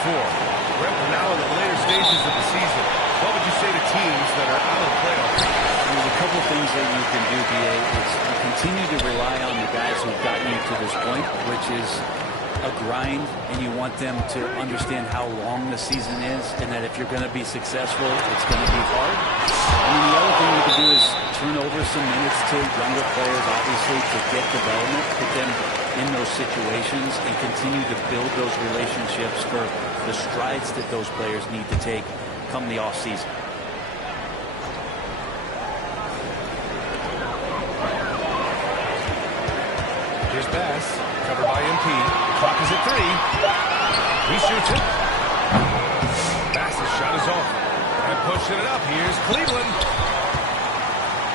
4. Brett, we're now in the later stages of the season. What would you say to teams that are out of the playoffs? There's a couple things that you can do, B.A. It's you continue to rely on the guys who've gotten you to this point, which is a grind, and you want them to understand how long the season is, and that if you're going to be successful, it's going to be hard. I mean, the other thing you can do is turn over some minutes to younger players, obviously, to get development, put them in those situations, and continue to build those relationships for the strides that those players need to take come the offseason. Here's Bass, covered by MP. Clock is at 3. He shoots it. Bass's shot is off. And pushing it up. Here's Cleveland.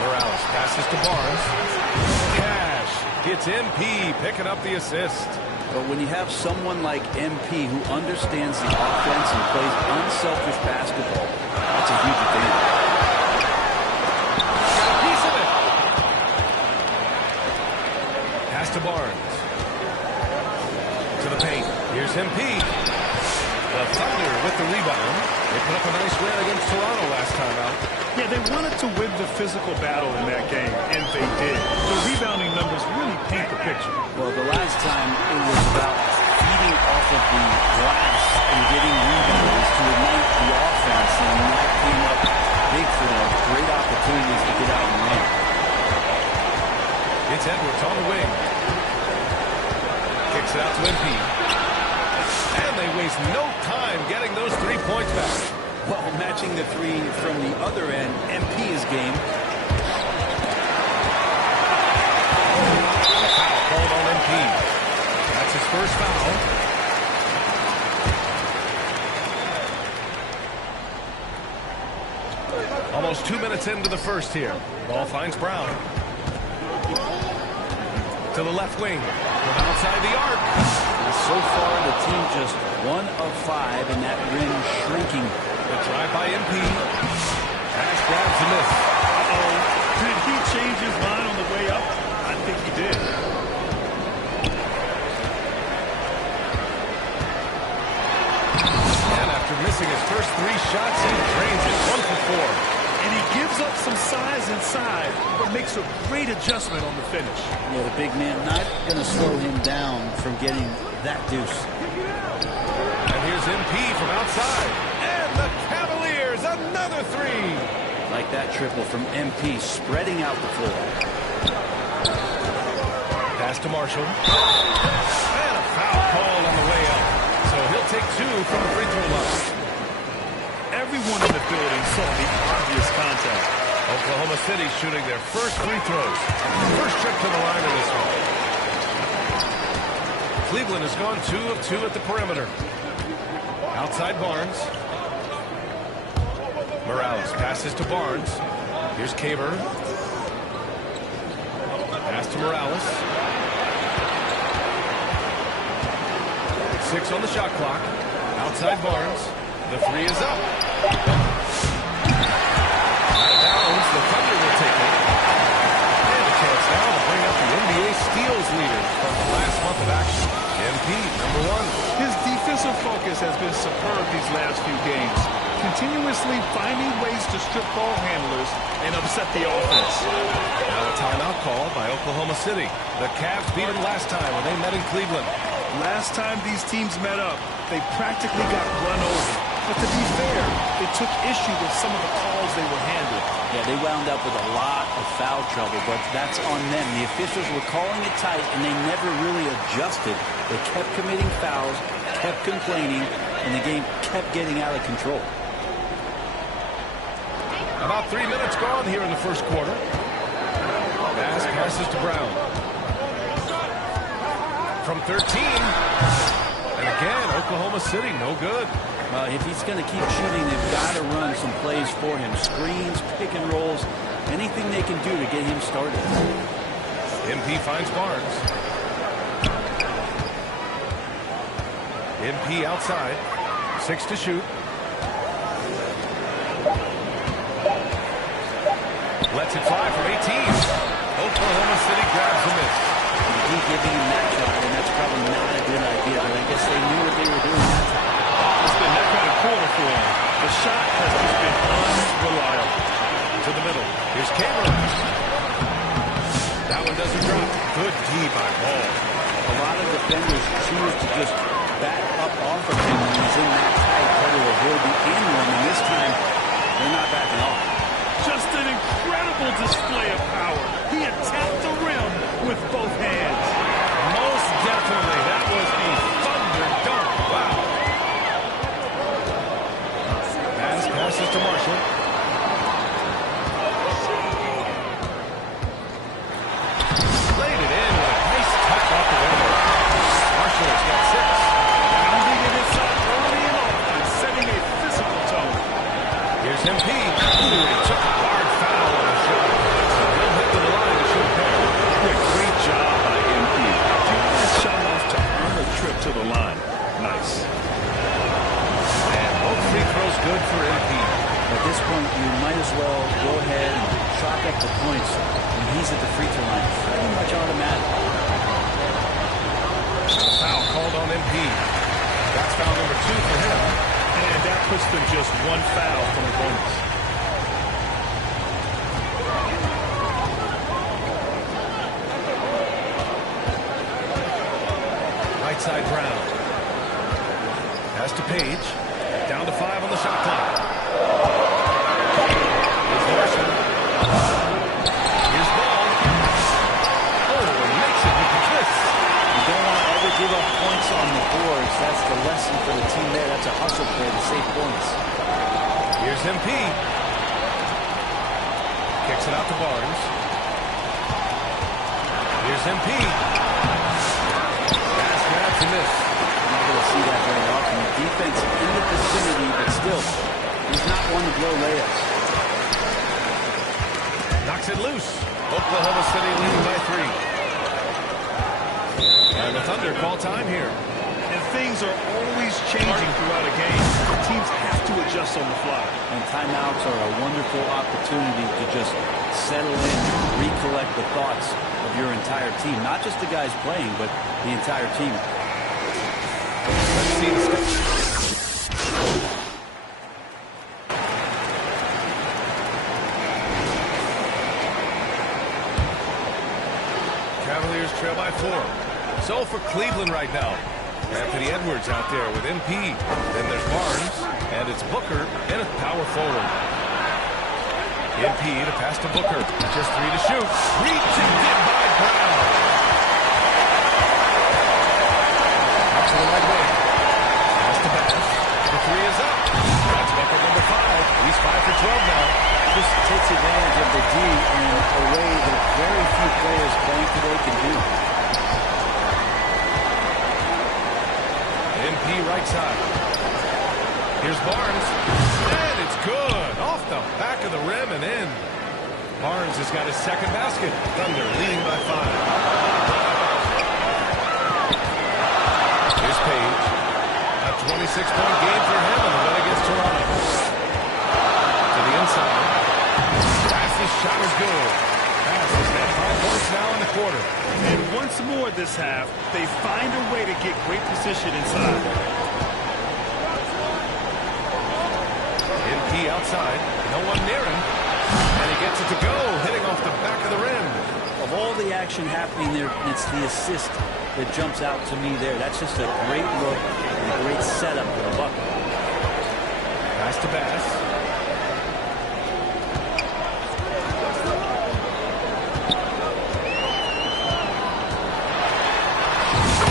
Morales passes to Barnes. Cash gets MP, picking up the assist. But when you have someone like MP who understands the offense and plays unselfish basketball, that's a huge advantage. Got a piece of it. Pass to Barnes. To the paint. Here's MP. The Thunder with the rebound. They put up a nice win against Toronto last time out. Yeah, they wanted to win the physical battle in that game, and they did. The rebounding numbers really paint the picture. Well, the last time it was about feeding off of the glass and getting rebounds to ignite the offense, and that came up big for them. Great opportunities to get out and win. It's Edwards on the wing. Kicks it out to MP. And they waste no time getting those 3 points back. Well, matching the 3 from the other end, MP is game. A foul called on MP. That's his first foul. Almost 2 minutes into the first here. Ball finds Brown. To the left wing. From outside the arc. And so far, the team just 1 of 5, and that rim shrinking. The drive by MP. Cash grabs a miss. Uh-oh. Did he change his mind on the way up? I think he did. And after missing his first 3 shots, he drains it 1 for 4. And he gives up some size inside, but makes a great adjustment on the finish. Yeah, the big man not going to slow him down from getting that deuce. And here's MP from outside. And the Cavaliers, another 3. Like that triple from MP, spreading out the floor. Pass to Marshall. And a foul call on the way up. So he'll take 2 from the free throw line. Everyone in the building saw the obvious contact. Oklahoma City shooting their first free throws. First trip to the line in this one. Cleveland has gone 2 of 2 at the perimeter. Outside Barnes. Morales passes to Barnes. Here's Caver. Pass to Morales. 6 on the shot clock. Outside Barnes. The 3 is up. Out of bounds. The Thunder will take it. And a chance now to bring up the NBA steals leader from the last month of action. MP, number 1. His defensive focus has been superb these last few games, continuously finding ways to strip ball handlers and upset the offense. Now a timeout call by Oklahoma City. The Cavs beat them last time when they met in Cleveland. Last time these teams met up, they practically got run over. But to be fair, they took issue with some of the calls they were handed. Yeah, they wound up with a lot of foul trouble, but that's on them. The officials were calling it tight, and they never really adjusted. They kept committing fouls, kept complaining, and the game kept getting out of control. About 3 minutes gone here in the first quarter. Bass passes to Brown. From 13. And again, Oklahoma City, no good. If he's going to keep shooting, they've got to run some plays for him. Screens, pick and rolls, anything they can do to get him started. MP finds Barnes. MP outside. 6 to shoot. Lets it fly from 18. Oklahoma City grabs the miss. He giving him that shot, and that's probably not a good idea, but I guess they knew what they were doing that time. one doesn't drop. Good D by Ball. A lot of defenders choose to just back up off of him when he's in that tight, try to avoid the end one, and this time they're not backing off. Just an incredible display of power. He attacked the rim with both hands. Most definitely. That was a thunder dunk. Wow. Passes to Marshall. Laid it in with a nice touch off the window. Marshall has got 6. Pounding it inside early and often, setting a physical tone. Here's MP. Ooh, he took a hard foul on the shot. He'll head to the line to shoot a pair. Great job by MP. Took that shot off to earn a trip to the line. Nice. And both free throws good for MP. At this point, you might as well go ahead and chalk up the points when he's at the free throw line. Pretty much automatic. Foul called on MP. That's foul number 2 for him. And that puts them just 1 foul from the bonus. Right side Brown. Pass to Page. Down to 5 on the shot clock. Here's Marshall. Here's Ball. Oh, and makes it with the twist. You don't want to ever give up points on the boards. That's the lesson for the team there. That's a hustle play to save points. Here's MP. Kicks it out to Barnes. Here's MP. Pass grab to miss. You're not going to see that very often. The defense in the vicinity, but still, he's not one to blow layups. Knocks it loose. Oklahoma City leading by 3. And the Thunder call time here. And things are always changing throughout a game. Teams have to adjust on the fly. And timeouts are a wonderful opportunity to just settle in, recollect the thoughts of your entire team. Not just the guys playing, but the entire team. Let's see the stats. Cavaliers trail by 4. So for Cleveland right now. Anthony Edwards out there with MP. Then there's Barnes. And it's Booker and a power forward. MP to pass to Booker. Just 3 to shoot. Rejected by Brown. Out to the right wing. Pass to Bass. The 3 is up. That's bucket number 5. He's 5 for 12 now. Just takes advantage of the D in a way that very few players playing today can do. MP right side. Here's Barnes. And it's good. Off the back of the rim and in. Barnes has got his second basket. Thunder leading by 5. Here's Page. A 26-point game for him in the win against Toronto. To the inside. Bass's shot is good. Bass has got 5 points now in the quarter. And once more this half, they find a way to get great position inside. MP outside. No one near him. And he gets it to go, hitting off the back of the rim. Of all the action happening there, it's the assist that jumps out to me there. That's just a great look and a great setup for the bucket. Pass to Bass.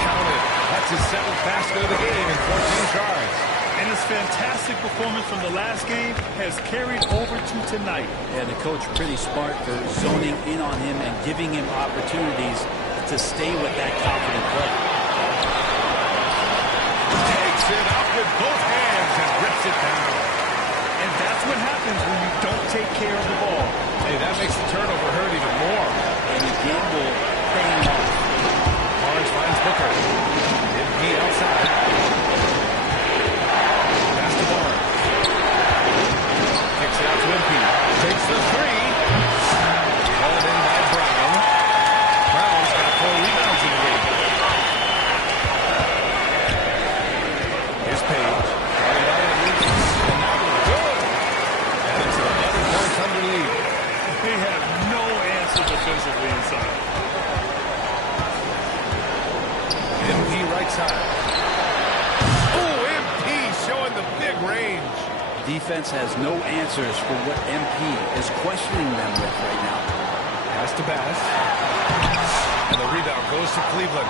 Counted. That's his 7th basket of the game in 14 tries. And his fantastic performance from the last game has carried over to tonight. Yeah, the coach pretty smart for zoning in on him and giving him opportunities to stay with that confident play. Takes it up with both hands and rips it down. And that's what happens when you don't take care of the ball. Hey, that makes the turnover hurt even more. And the gamble paying off. Barnes finds Booker. MP outside. Pass to Barnes. Kicks it out to MP. Takes the 3. Held in by Brown. Brown's got 4 rebounds in the game. Here's Page. Guarded by Edwards. And that was good. And it's an 11-point Thunder lead. They have no answer defensively inside. outside. Oh, MP showing the big range. Defense has no answers for what MP is questioning them with right now. Pass to Bass. And the rebound goes to Cleveland.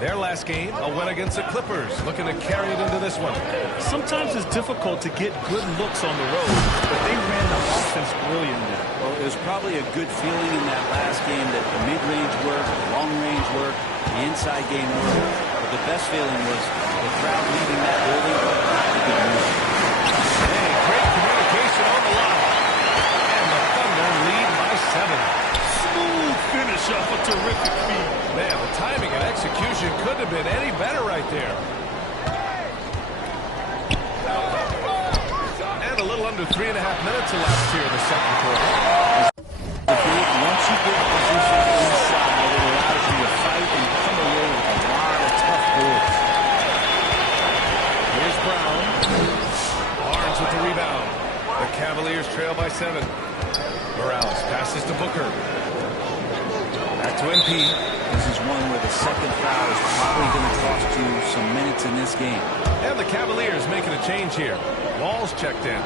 Their last game, a win against the Clippers, looking to carry it into this one. Sometimes it's difficult to get good looks on the road, but they ran the offense brilliantly. Well, it was probably a good feeling in that last game that the mid-range worked, the long-range worked, the inside game worked. But the best feeling was the crowd leaving that building. Hey, great communication on the line. And the Thunder lead by 7. Smooth finish off a terrific feed. Man, the timing and execution couldn't have been any better right there. And a little under 3.5 minutes elapsed here in the second quarter. Once you get position inside, it allows you to fight and come away with a lot of tough goals. Here's Brown. Barnes with the rebound. The Cavaliers trail by 7. Morales passes to Booker. Back to MP. This is one where the second foul is probably going to cost you some minutes in this game. And the Cavaliers making a change here. Wall's checked in.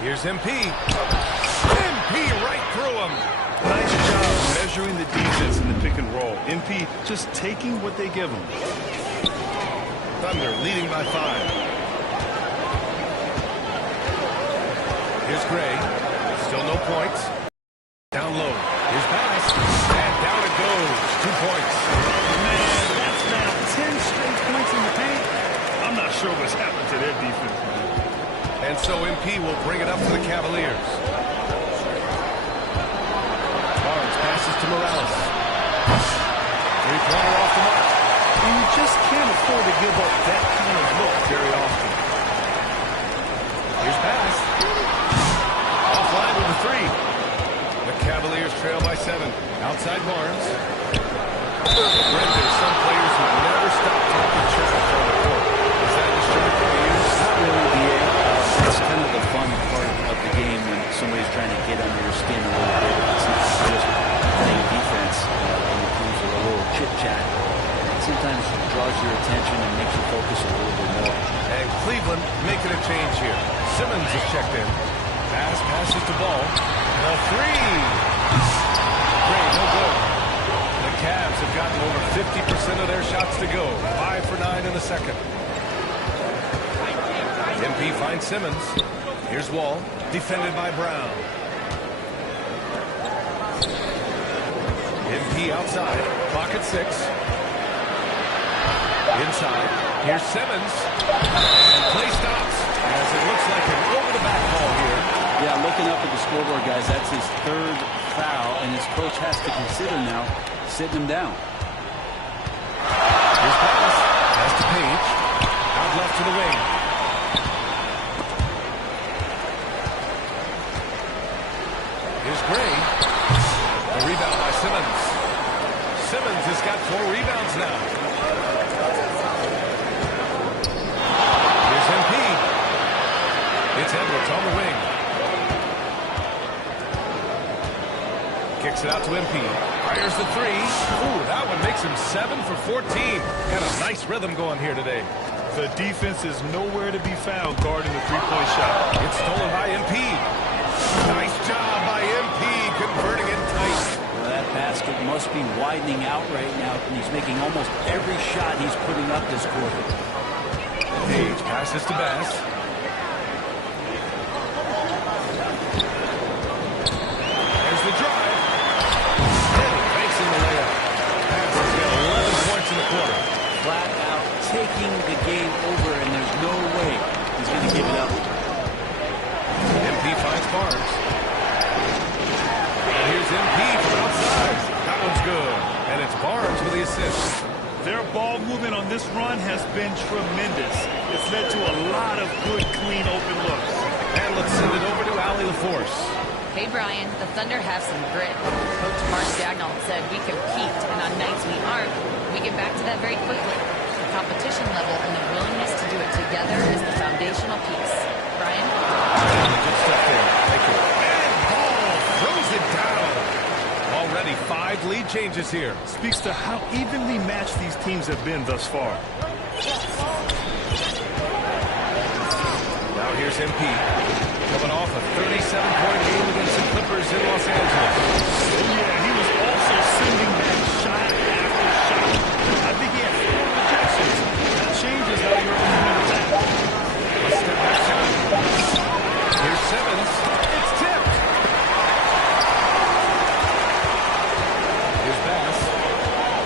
Here's MP. MP right through him. Nice job measuring the defense in the pick and roll. MP just taking what they give him. Thunder leading by 5. Here's Gray. Still no points. Down low. Here's Bass. And down it goes. 2 points. Man, that's now 10 straight points in the paint. I'm not sure what's happened to their defense, man. And so MP will bring it up for the Cavaliers. Barnes passes to Morales. Three-pointer off the mark. And you just can't afford to give up that kind of look very often. Here's Bass. Offline with the 3. The Cavaliers trail by 7. Outside Barnes. Brent, there's some players who never stop talking trash on the court. Is that distracting to you? Not really, BA. That's kind of the fun part of the game when somebody's trying to get under your skin a little bit. It's not just playing defense when it comes to a little chit-chat. Sometimes it draws your attention and makes you focus a little bit more. And Cleveland making a change here. Simmons is checked in. Pass passes to Ball. The 3. Great, no good. The Cavs have gotten over 50% of their shots to go. 5 for 9 in the second. MP finds Simmons. Here's Wall, defended by Brown. MP outside. Clock at 6. Inside. Here's Simmons. And play stops as it looks like an over-the-back ball here. Yeah, looking up at the scoreboard, guys, that's his 3rd foul, and his coach has to consider now sitting him down. Here's pass. Pass to Page. Out left to the wing. Here's Gray. A rebound by Simmons. Simmons has got 4 rebounds now. Here's MP. It's Edwards on the wing. Kicks it out to MP. Fires the 3. Ooh, that one makes him 7 for 14. Got a nice rhythm going here today. The defense is nowhere to be found guarding the three-point shot. It's stolen by MP. Nice job by MP converting it tight. Well, that basket must be widening out right now, and he's making almost every shot he's putting up this quarter. Page passes to Bass. There's the drive. Banks in the layup. Bass has got 11 points in the quarter. Flat out taking the game over, and there's no way he's going to give it up. MP finds Barnes. And here's MP from outside. That one's good. And it's Barnes with the assist. Their ball movement on this run has been tremendous. It's led to a lot of good, clean, open looks. And let's send it over to Allie LaForce. Hey, Brian, the Thunder have some grit. Coach Mark Dagnall said we compete, and on nights we aren't, we get back to that very quickly. The competition level and the willingness to do it together is the foundational piece. Brian? Good stuff there. Thank you. And Ball throws it down. Already 5 lead changes here. Speaks to how evenly matched these teams have been thus far. Now here's MP. Coming off a 37-point game against the Clippers in Los Angeles. Oh, yeah, he was also sending back shot after shot. I think he had 4 rejections. That changes how you're going to attack. A step back shot. Here's Simmons. It's tipped. Here's Bass.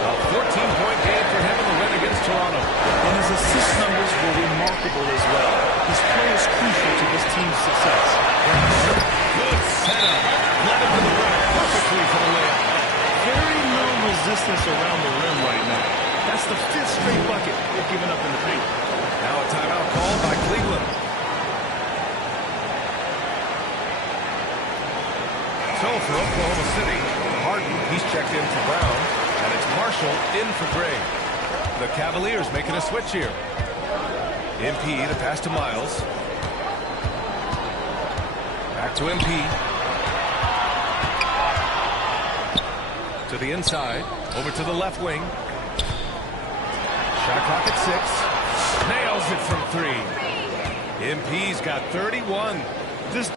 A 14-point game for him in the win against Toronto. And his assist numbers were remarkable as well. His play is crucial to this team's success. Good setup. Led him to the rack perfectly for the layup. Very little resistance around the rim right now. That's the 5th straight bucket they've given up in the paint. Now a timeout called by Cleveland. So for Oklahoma City, Harden, he's checked in for Brown, and it's Marshall in for Gray. The Cavaliers making a switch here. MP, the pass to Miles. Back to MP. To the inside. Over to the left wing. Shot clock at 6. Nails it from 3. MP's got 31. This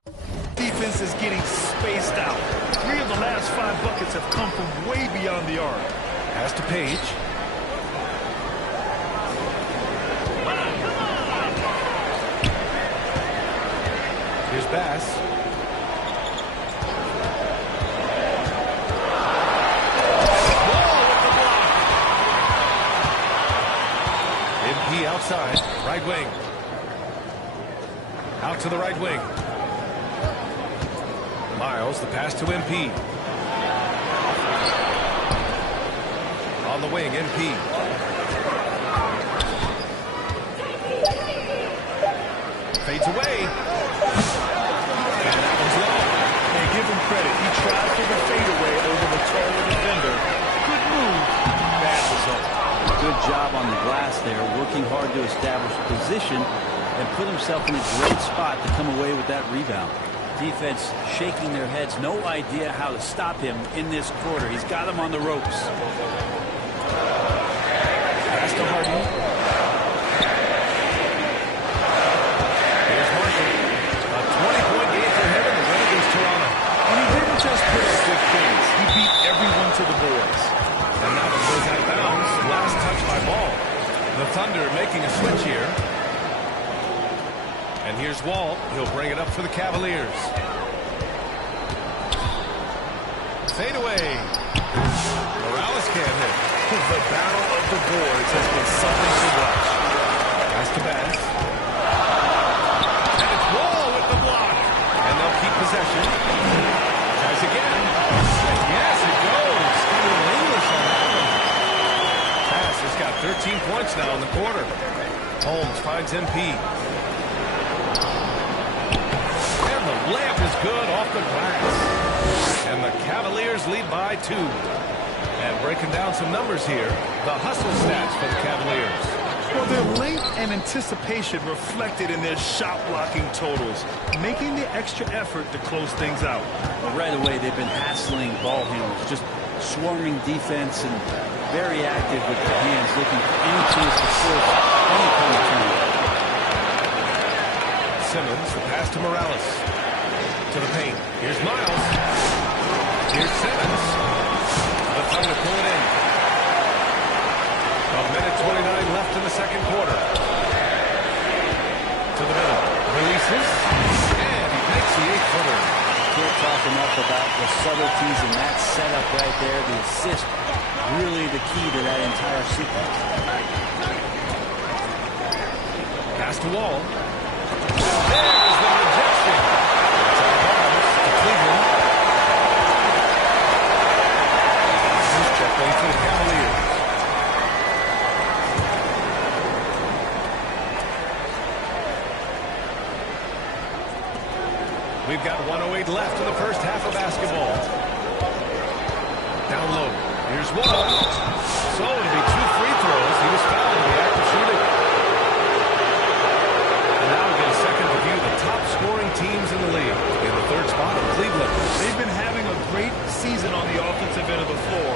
defense is getting spaced out. 3 of the last 5 buckets have come from way beyond the arc. Pass to Page. Here's Bass. Wall with the block. MP outside. Right wing. Out to the right wing. Miles, the pass to MP. On the wing, MP. Fades away. And that one's low. Hey, give him credit. He tried for the fadeaway over the taller defender. Good move. Bad result. Good job on the glass there, working hard to establish position and put himself in a great spot to come away with that rebound. Defense shaking their heads, no idea how to stop him in this quarter. He's got him on the ropes. Pass to Harden. Here's Marshall. A 20-point game for him in the win against Toronto. And he didn't just put up good things. He beat everyone to the boards. And now it goes out of bounds. Last touch by Ball. The Thunder making a switch here. And here's Walt. He'll bring it up for the Cavaliers. Fade away. Morales can't hit. The battle of the boards has been something to watch. Pass to Bass. And it's Wall with the block. And they'll keep possession. Tries again. Yes, it goes. Skinner English on that one. Bass has got 13 points now in the quarter. Holmes finds MP. And the layup is good off the glass. And the Cavaliers lead by 2. And breaking down some numbers here, the hustle stats for the Cavaliers. Well, their length and anticipation reflected in their shot blocking totals, making the extra effort to close things out. Well, right away, they've been hassling ball handlers, just swarming defense and very active with their hands, looking for any chance to force any kind of turnover. Simmons, the pass to Morales. To the paint. Here's Miles. Here's Simmons. The Thunder pull it in. A minute 29 left in the second quarter. To the middle. Releases. And he makes the 8-footer. Can't talk enough about the subtleties in that setup right there. The assist, really the key to that entire sequence. Pass to Wall. There's the rejection. It's out of bounds to Cleveland. Here's check play for the Cavaliers. We've got 1:08 left in the first half of basketball. Down low. Here's Wall. So it'll be 2 free throws. He was fouled in the act of shooting. And now we get a second to view the top scoring teams in the league. In the third spot of Cleveland. They've been having a great season on the offensive end of the floor,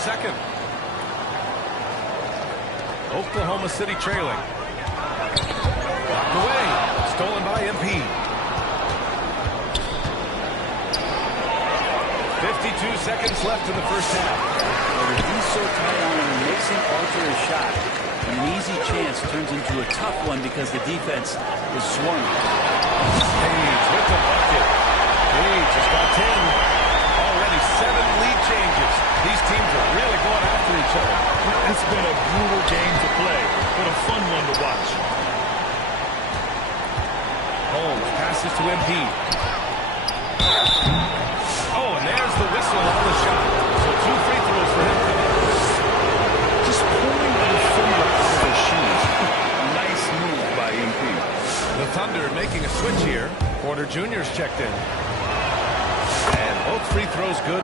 second. Oklahoma City trailing. Knocked away. Stolen by MP. 52 seconds left in the first half. Well, if he's so tight on him and makes him alter his shot, an easy chance turns into a tough one because the defense is swarming. Page with the bucket. Page has got 10. Already 7 lead changes. These teams are really going after each other. It's been a brutal game to play, but a fun one to watch. Holmes passes to MP. Oh, and there's the whistle on the shot. So 2 free throws for him coming. Just pulling the finger out of his shoes. Nice move by MP. The Thunder making a switch here. Porter Jr.'s checked in. And both free throws good.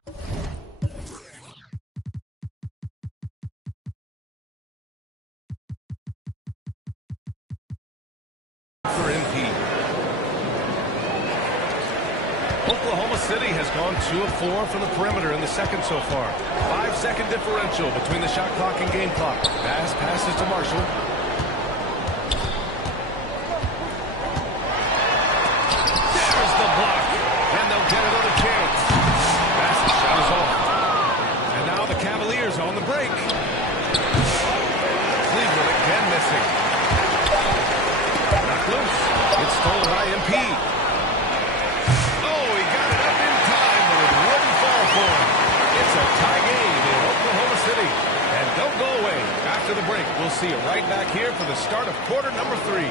For MP. Oklahoma City has gone 2 of 4 from the perimeter in the second so far. 5-second differential between the shot clock and game clock. Bass passes to Marshall. There's the block. And they'll get another chance. Bass's shot is off. And now the Cavaliers on the break. Cleveland again missing. Not loose. It's stolen by MP. Oh, he got it up in time, but it wouldn't fall for him. It's a tie game in Oklahoma City. And don't go away. After the break, we'll see you right back here for the start of quarter number 3.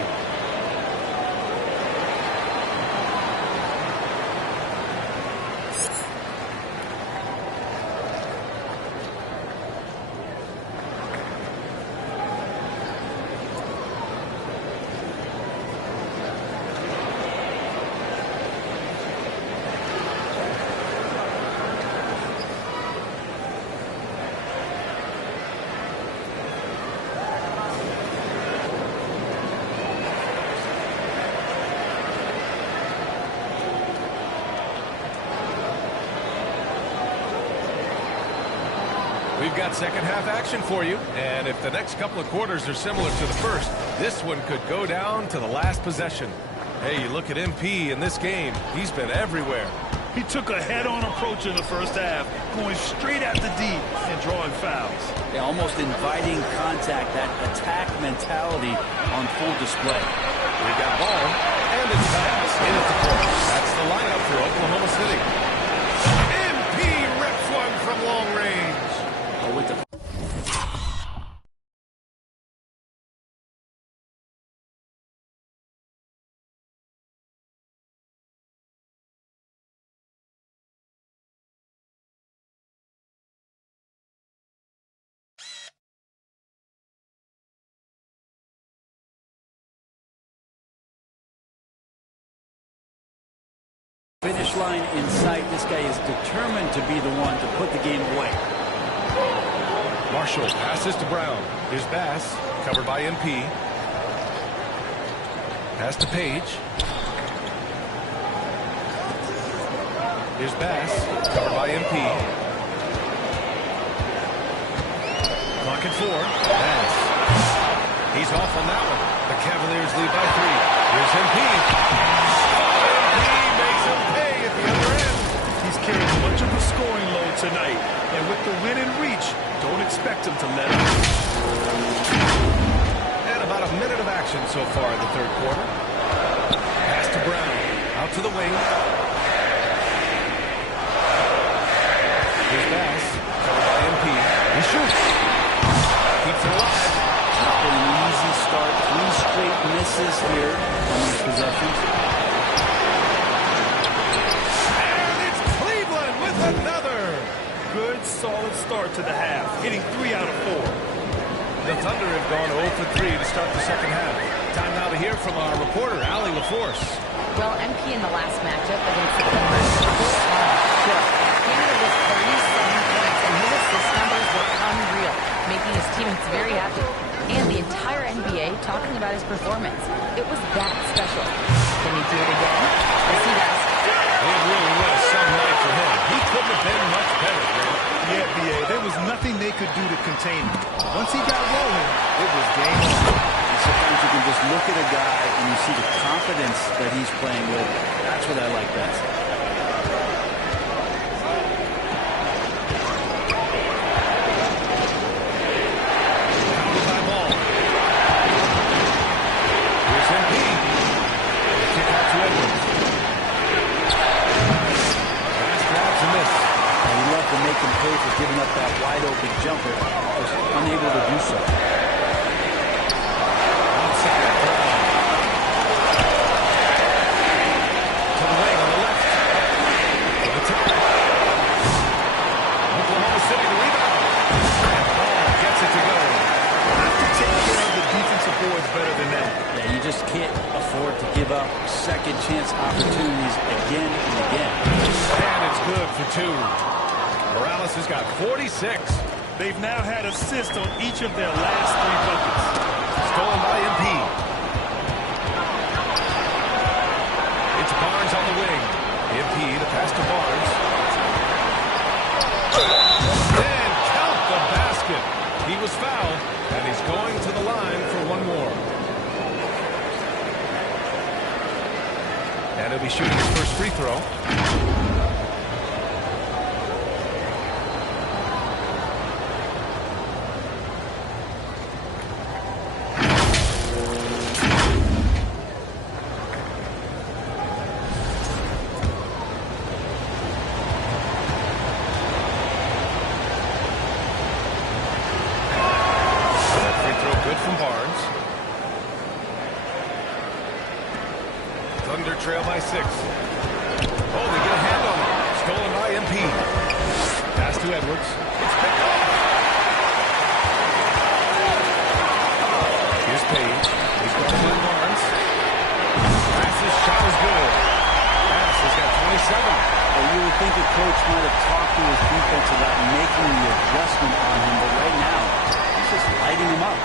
We've got second half action for you, and if the next couple of quarters are similar to the first, this one could go down to the last possession. Hey, you look at MP in this game, he's been everywhere. He took a head-on approach in the first half, going straight at the D and drawing fouls. They're almost inviting contact, that attack mentality on full display. We've got ball, and it's pass in at the court. That's the lineup for Oklahoma City. MP rips one from long range. With the finish line in sight, this guy is determined to be the one to put the game away. Marshall passes to Brown. Here's Bass, covered by MP. Pass to Page. Here's Bass, covered by MP. Clock at 4. Bass. He's off on that one. The Cavaliers lead by 3. Here's MP. MP makes him pay at the other end. He's carried much of the scoring load tonight, and with the win in reach, don't expect him to let up. And about a minute of action so far in the third quarter. Pass to Brown. Out to the wing. Here's Bass. Covered by MP. He shoots. Keeps it alive. Not been an easy start. 3 straight misses here on these possessions. And it's Cleveland with another. Good, solid start to the half, hitting 3 out of 4. The Thunder have gone 0 for 3 to start the second half. Time now to hear from our reporter, Allie LaForce. Well, MP in the last matchup against the Clippers was on. He ended with 37 points, and his assist numbers were unreal, making his teammates very happy. And the entire NBA talking about his performance. It was that special. Can he do it again? Yes, he does. It really was some night for him. He couldn't have been much better, man. Yeah, BA, there was nothing Once he got rolling, it was game on. And sometimes you can just look at a guy and you see the confidence that he's playing with. That's what I like best. Make him pay for giving up that wide-open jumper. Was unable to do so. Outside Brown. To the wing on the left. To the top. Oklahoma City to rebound. And Paul gets it to go. Have to take care of the defensive boards better than that. Yeah, you just can't afford to give up second chance opportunities again and again. And it's good for two. Morales has got 46. They've now had assists on each of their last 3 buckets. Stolen by MP. It's Barnes on the wing. MP to pass to Barnes. And count the basket. He was fouled, and he's going to the line for one more. And he'll be shooting his first free throw. Thunder trail by 6. Oh, they get a hand on it. Stolen by MP. Pass to Edwards. It's picked off. Here's Page. He's going to Barnes. Pass's shot is good. Pass has got 27. Well, you would think a coach might have talked to his defense about making the adjustment on him, but right now, he's just lighting him up.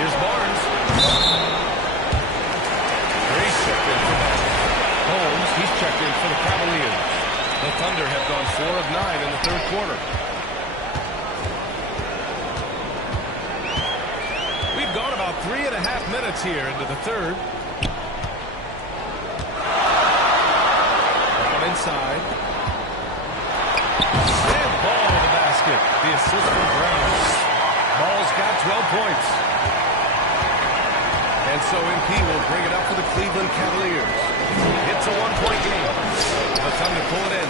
Here's Barnes. Grace checked in for that. Holmes, he's checked in for the Cavaliers. The Thunder have gone 4 of 9 in the third quarter. We've gone about 3.5 minutes here into the third. Brown inside. And Ball to the basket. The assist from Brown. Ball's got 12 points. And so MP will bring it up for the Cleveland Cavaliers. It's a 1-point game. The Thunder pull it in.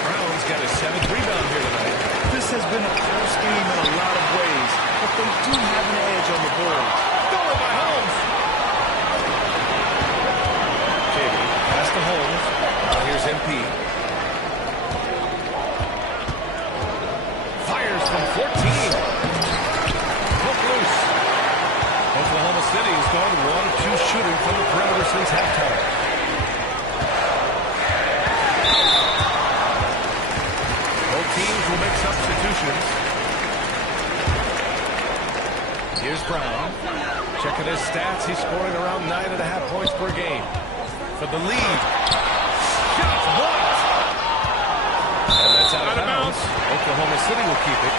Brown's got his 7th rebound here tonight. This has been a close game in a lot of ways, but they do have an edge on the board. Stolen by Holmes. Jamie, pass to Holmes. Here's MP. Fires from 14. Hook loose. Oklahoma City has gone 1 of 2 shooting from the perimeter since halftime. Both teams will make substitutions. Here's Brown. Checking his stats. He's scoring around 9.5 points per game. For the lead. Shot blocked. And that's out of bounds. Oklahoma City will keep it.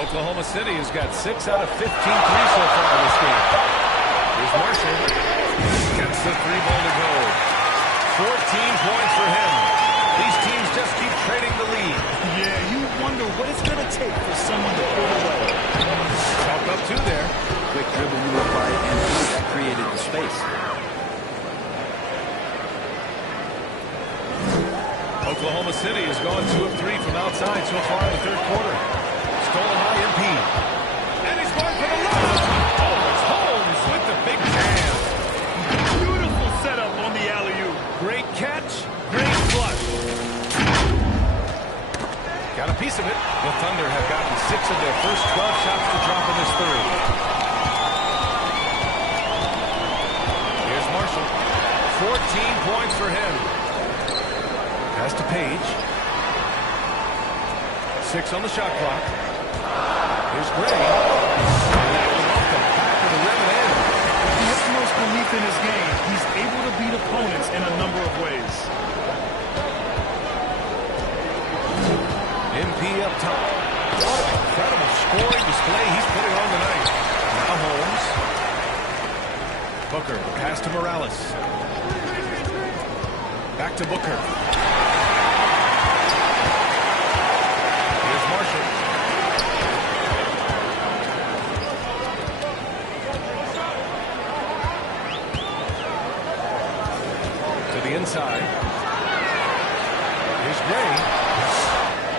Oklahoma City has got 6 out of 15 threes so far in this game. Here's Marshall. Gets the 3-ball to go. 14 points for him. These teams just keep trading the lead. Yeah, you wonder what it's going to take for someone to pull away. Talk up 2 there. Quick dribble move by MP that created the space. Oklahoma City has gone 2 of 3 from outside so far in the third quarter. Stolen by MP. And he's going for the lob. Oh, it's Holmes with the big jam. Beautiful setup on the alley-oop. Great catch, great flush. Got a piece of it. The Thunder have gotten 6 of their first 12 shots to drop in this third. Here's Marshall. 14 points for him. Pass to Page. 6 on the shot clock. Here's Gray. And that one off the back of the rim and in. He has the most belief in his game. He's able to beat opponents in a number of ways. Booker. Pass to Morales. Back to Booker. Here's Marshall. To the inside. Here's Gray.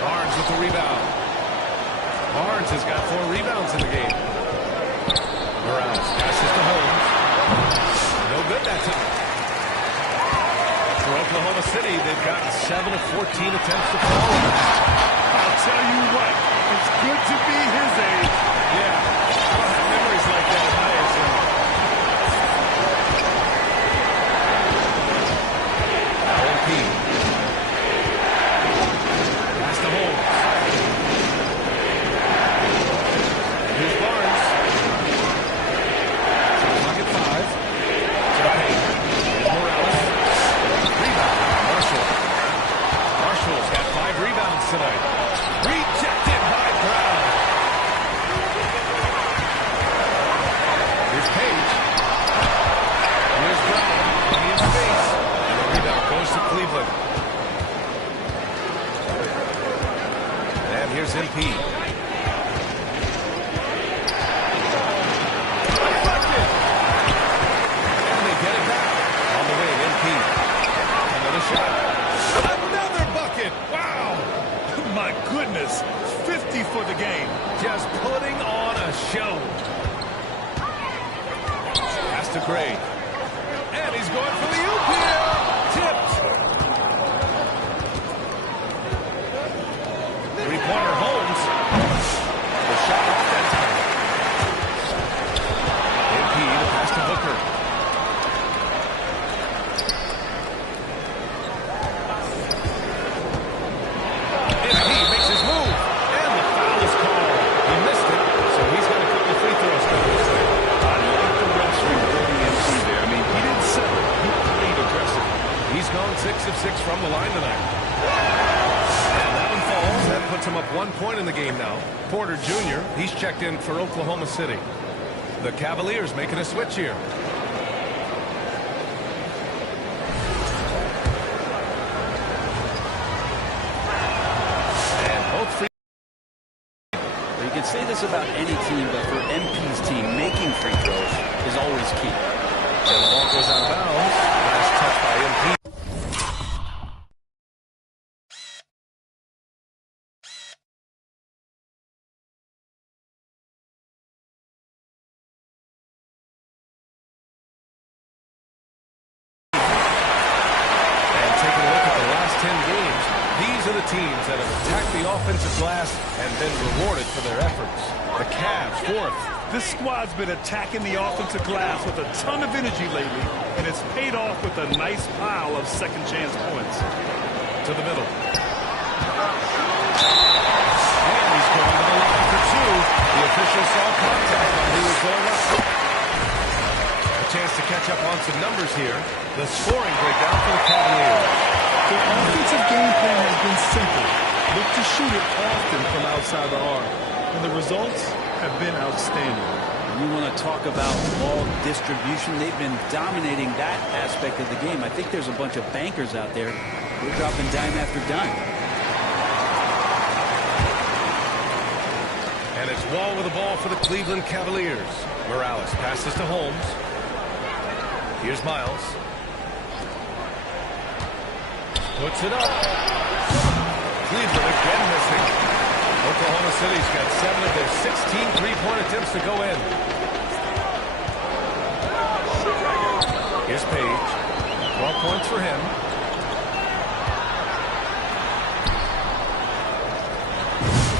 Barnes with the rebound. Barnes has got 4 rebounds in the game. Morales passes to Holmes. No good that time. For Oklahoma City, they've got 7 of 14 attempts to fall. I'll tell you what, it's good to be his age. Yeah, I don't have memories like that at my age. Now MP. Pass to Holmes. Here's Barnes. Clock at 5. To the paint. Here's Morales. Rebound. Marshall. Marshall's got 5 rebounds tonight. Rejected by Brown. Here's Page. Here's Brown. Plenty of space. And the rebound goes to Cleveland. And here's MP. Deflected. And they get it back. On the wing, MP. Another shot. Another bucket. Wow. My goodness, 50 for the game. Just putting on a show. Pass to Gray. And he's going for the oop here. Tipped. 3-pointer Holmes. The shot off that time. MP to pass to Booker. MP makes his move. And the foul is called. He missed it, so he's got a couple of free throws coming his way. I like the refs rewarding MC there. I mean, he didn't settle. He played aggressive. He's gone 6 of 6 from the line tonight. And that one falls. That puts him up 1 point in the game now. Porter Jr., he's checked in for Oklahoma City. The Cavaliers making a switch here. And both free. Well, you can say this about any team, but for MP's team, making free throws is always key. And the ball goes out of bounds. Last touch by MP. And taking a look at the last 10 games, these are the teams that have attacked the offensive glass and been rewarded for their efforts. The Cavs, 4th. This squad's been attacking the offensive glass with a ton of energy lately, and it's paid off with a nice pile of second chance points. To the middle. And he's going to the line for 2. The official saw contact while he was going up. A chance to catch up on some numbers here. The scoring breakdown for the Cavaliers. Their offensive game plan has been simple. Look to shoot it often from outside the arc, and the results have been outstanding. You want to talk about ball distribution. They've been dominating that aspect of the game. I think there's a bunch of bankers out there. They're dropping dime after dime. And it's Wall with the ball for the Cleveland Cavaliers. Morales passes to Holmes. Here's Miles. Puts it up. Cleveland again missing. Oklahoma City's got 7 of their 16 3-point attempts to go in. Here's Page. 12 points for him.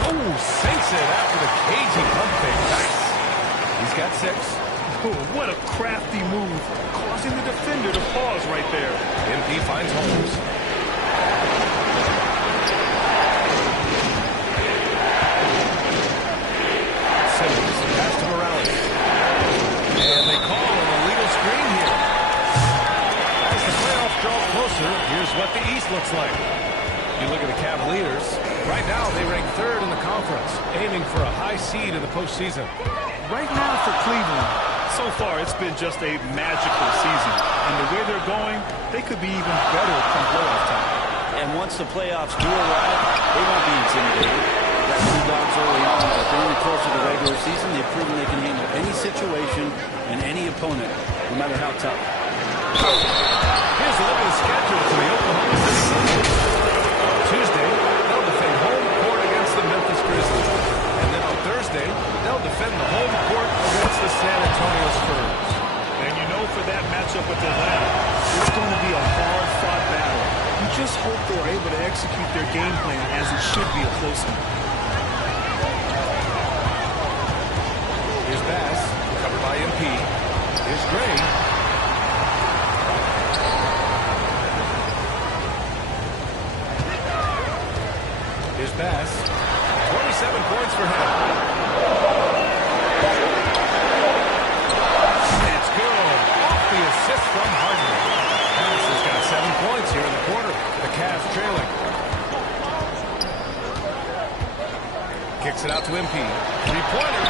Oh, sinks it after the cagey pump fake. Nice. He's got 6. Oh, what a crafty move, causing the defender to pause right there. MP finds Holmes. Simmons, pass to Morales. And they call an illegal screen here. As the playoffs draw closer, here's what the East looks like. You look at the Cavaliers. Right now, they rank 3rd in the conference, aiming for a high seed in the postseason. Right now for Cleveland, So far, it's been just a magical season. And the way they're going, they could be even better come playoff time. And once the playoffs do arrive, they won't be intimidated. Got 2 dogs early on, but during the course of the regular season, they've proven they can handle any situation and any opponent, no matter how tough. Here's a look at the schedule for the Oklahoma City Thunder. On Tuesday, they'll defend home court against the Memphis Grizzlies. And then on Thursday, they'll defend the home court against the San Antonio Spurs. And you know for that matchup with Atlanta, it's going to be a hard-fought battle. You just hope they're able to execute their game plan as it should be a close one. Here's Bass, covered by MP. Here's Gray. Here's Bass. 27 points for him. It's good. Off the assist from Harden. Bass has got 7 points here in the quarter. The Cavs trailing. Kicks it out to MP. 3-pointer.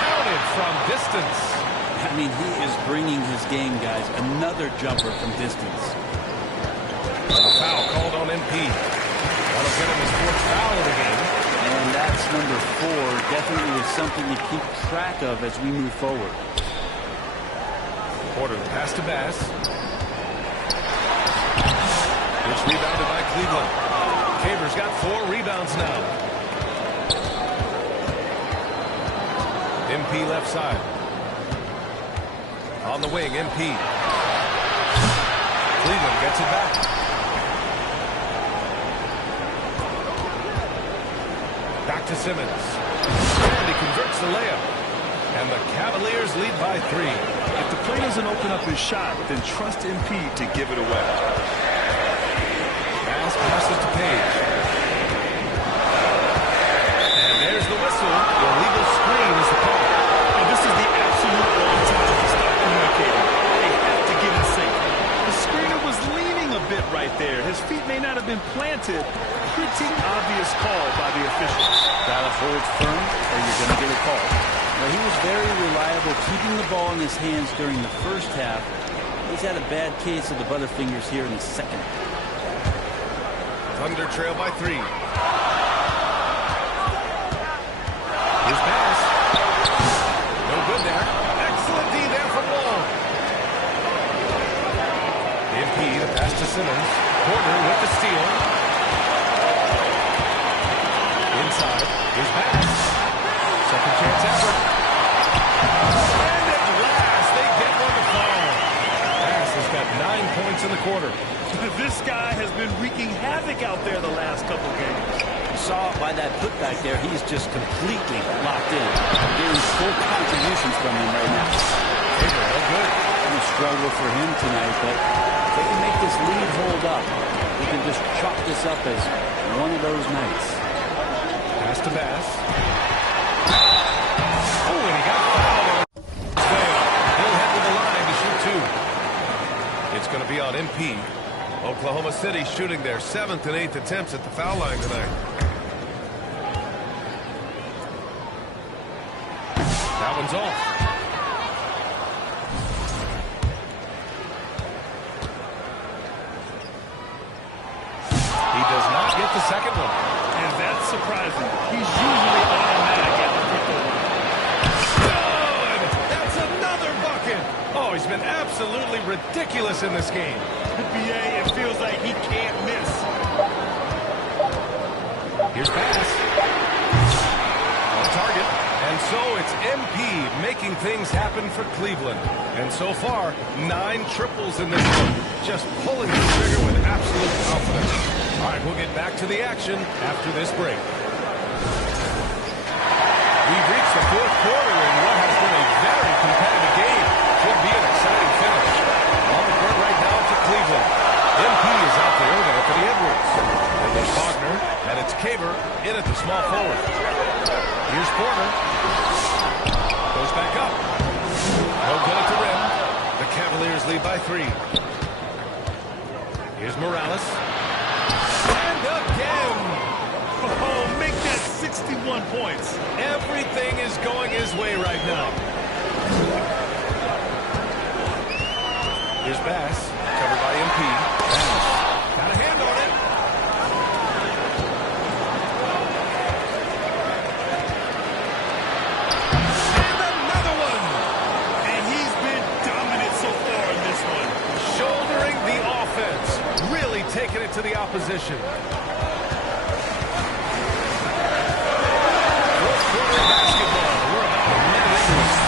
Counted from distance. I mean, he is bringing his game, guys. Another jumper from distance. A foul called on MP. That'll get him his 4th foul of the game. And that's number 4. Definitely something to keep track of as we move forward. Porter, the pass to Bass. It's rebounded by Cleveland. Caver's got 4 rebounds now. MP left side. On the wing, MP. Cleveland gets it back. Back to Simmons. And he converts the layup. And the Cavaliers lead by 3. If the play doesn't open up his shot, then trust MP to give it away. Pass passes to Page. And there's the whistle. The illegal screen is the call. And this is the absolute wrong time to start communicating. They have to get in sync. The screener was leaning a bit right there. His feet may not have been planted. Pretty obvious call by the officials. Gotta hold firm or you're going to get a call. Now, he was very reliable keeping the ball in his hands during the first half. He's had a bad case of the butterfingers here in the second. Thunder trail by 3. Here's Bass. No good there. Excellent D there from Long. MP, the pass to Simmons. Porter with the steal. Inside. Here's Bass. Second chance effort. And at last, they get one to fall. Bass has got 9 points in the quarter. This guy has been wreaking havoc out there the last couple games. You saw by that putback there, he's just completely locked in. Getting full contributions from him right now. Caver, no good. A struggle for him tonight, but if they can make this lead hold up, we can just chalk this up as one of those nights. Pass to Bass. Oh, and he got fouled. He'll head to the line to shoot 2. It's going to be on MP. Oklahoma City shooting their 7th and 8th attempts at the foul line tonight. That one's off. He does not get the second one. And that's surprising. He's usually automatic at the free throw line. Good! That's another bucket! Oh, he's been absolutely ridiculous in this game. BA, it feels like he can't miss. Here's Bass. On target. And so it's MP making things happen for Cleveland. And so far, 9 triples in this one. Just pulling the trigger with absolute confidence. All right, we'll get back to the action after this break. We've reached the 4th quarter in what has been a very competitive game. Should be an exciting finish. On the court right now to Cleveland. MP is out there with Anthony Edwards. And there's Wagner, and it's Caver in at the small forward. Here's Porter. Goes back up. No good at the rim. The Cavaliers lead by 3. Here's Morales. And again. Oh, make that 61 points. Everything is going his way right now. Here's Bass, covered by MP. Bass got a hand on it. And another one. And he's been dominant so far in this one. Shouldering the offense. Really taking it to the opposition. Fourth quarter basketball. We're about a minute into it.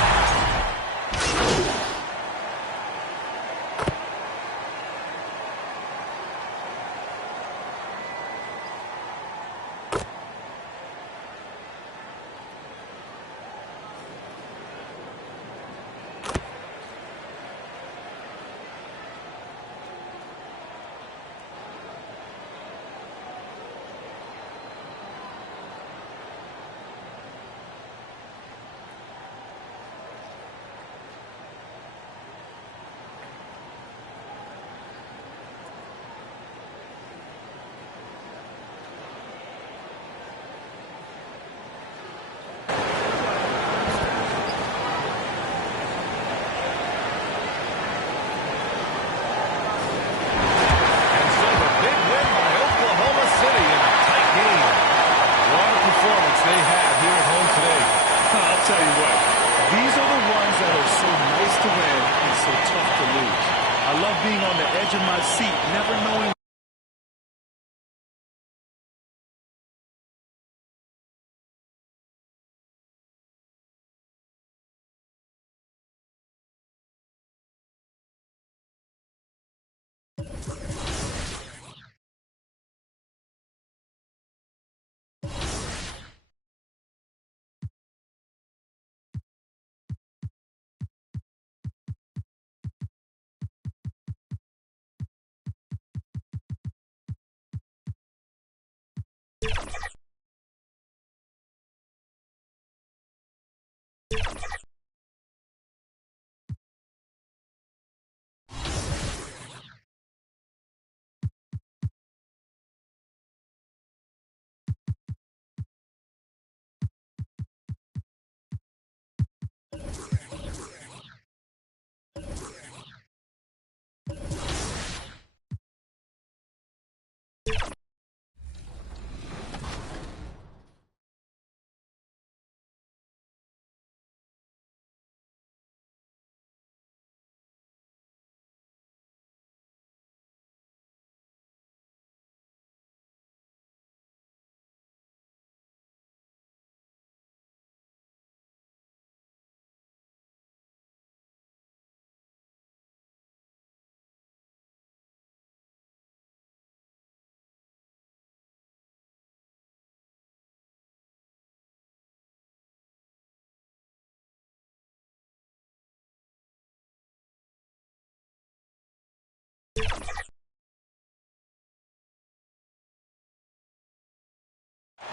Tell you what, these are the ones that are so nice to win and so tough to lose. I love being on the edge of my seat, never knowing.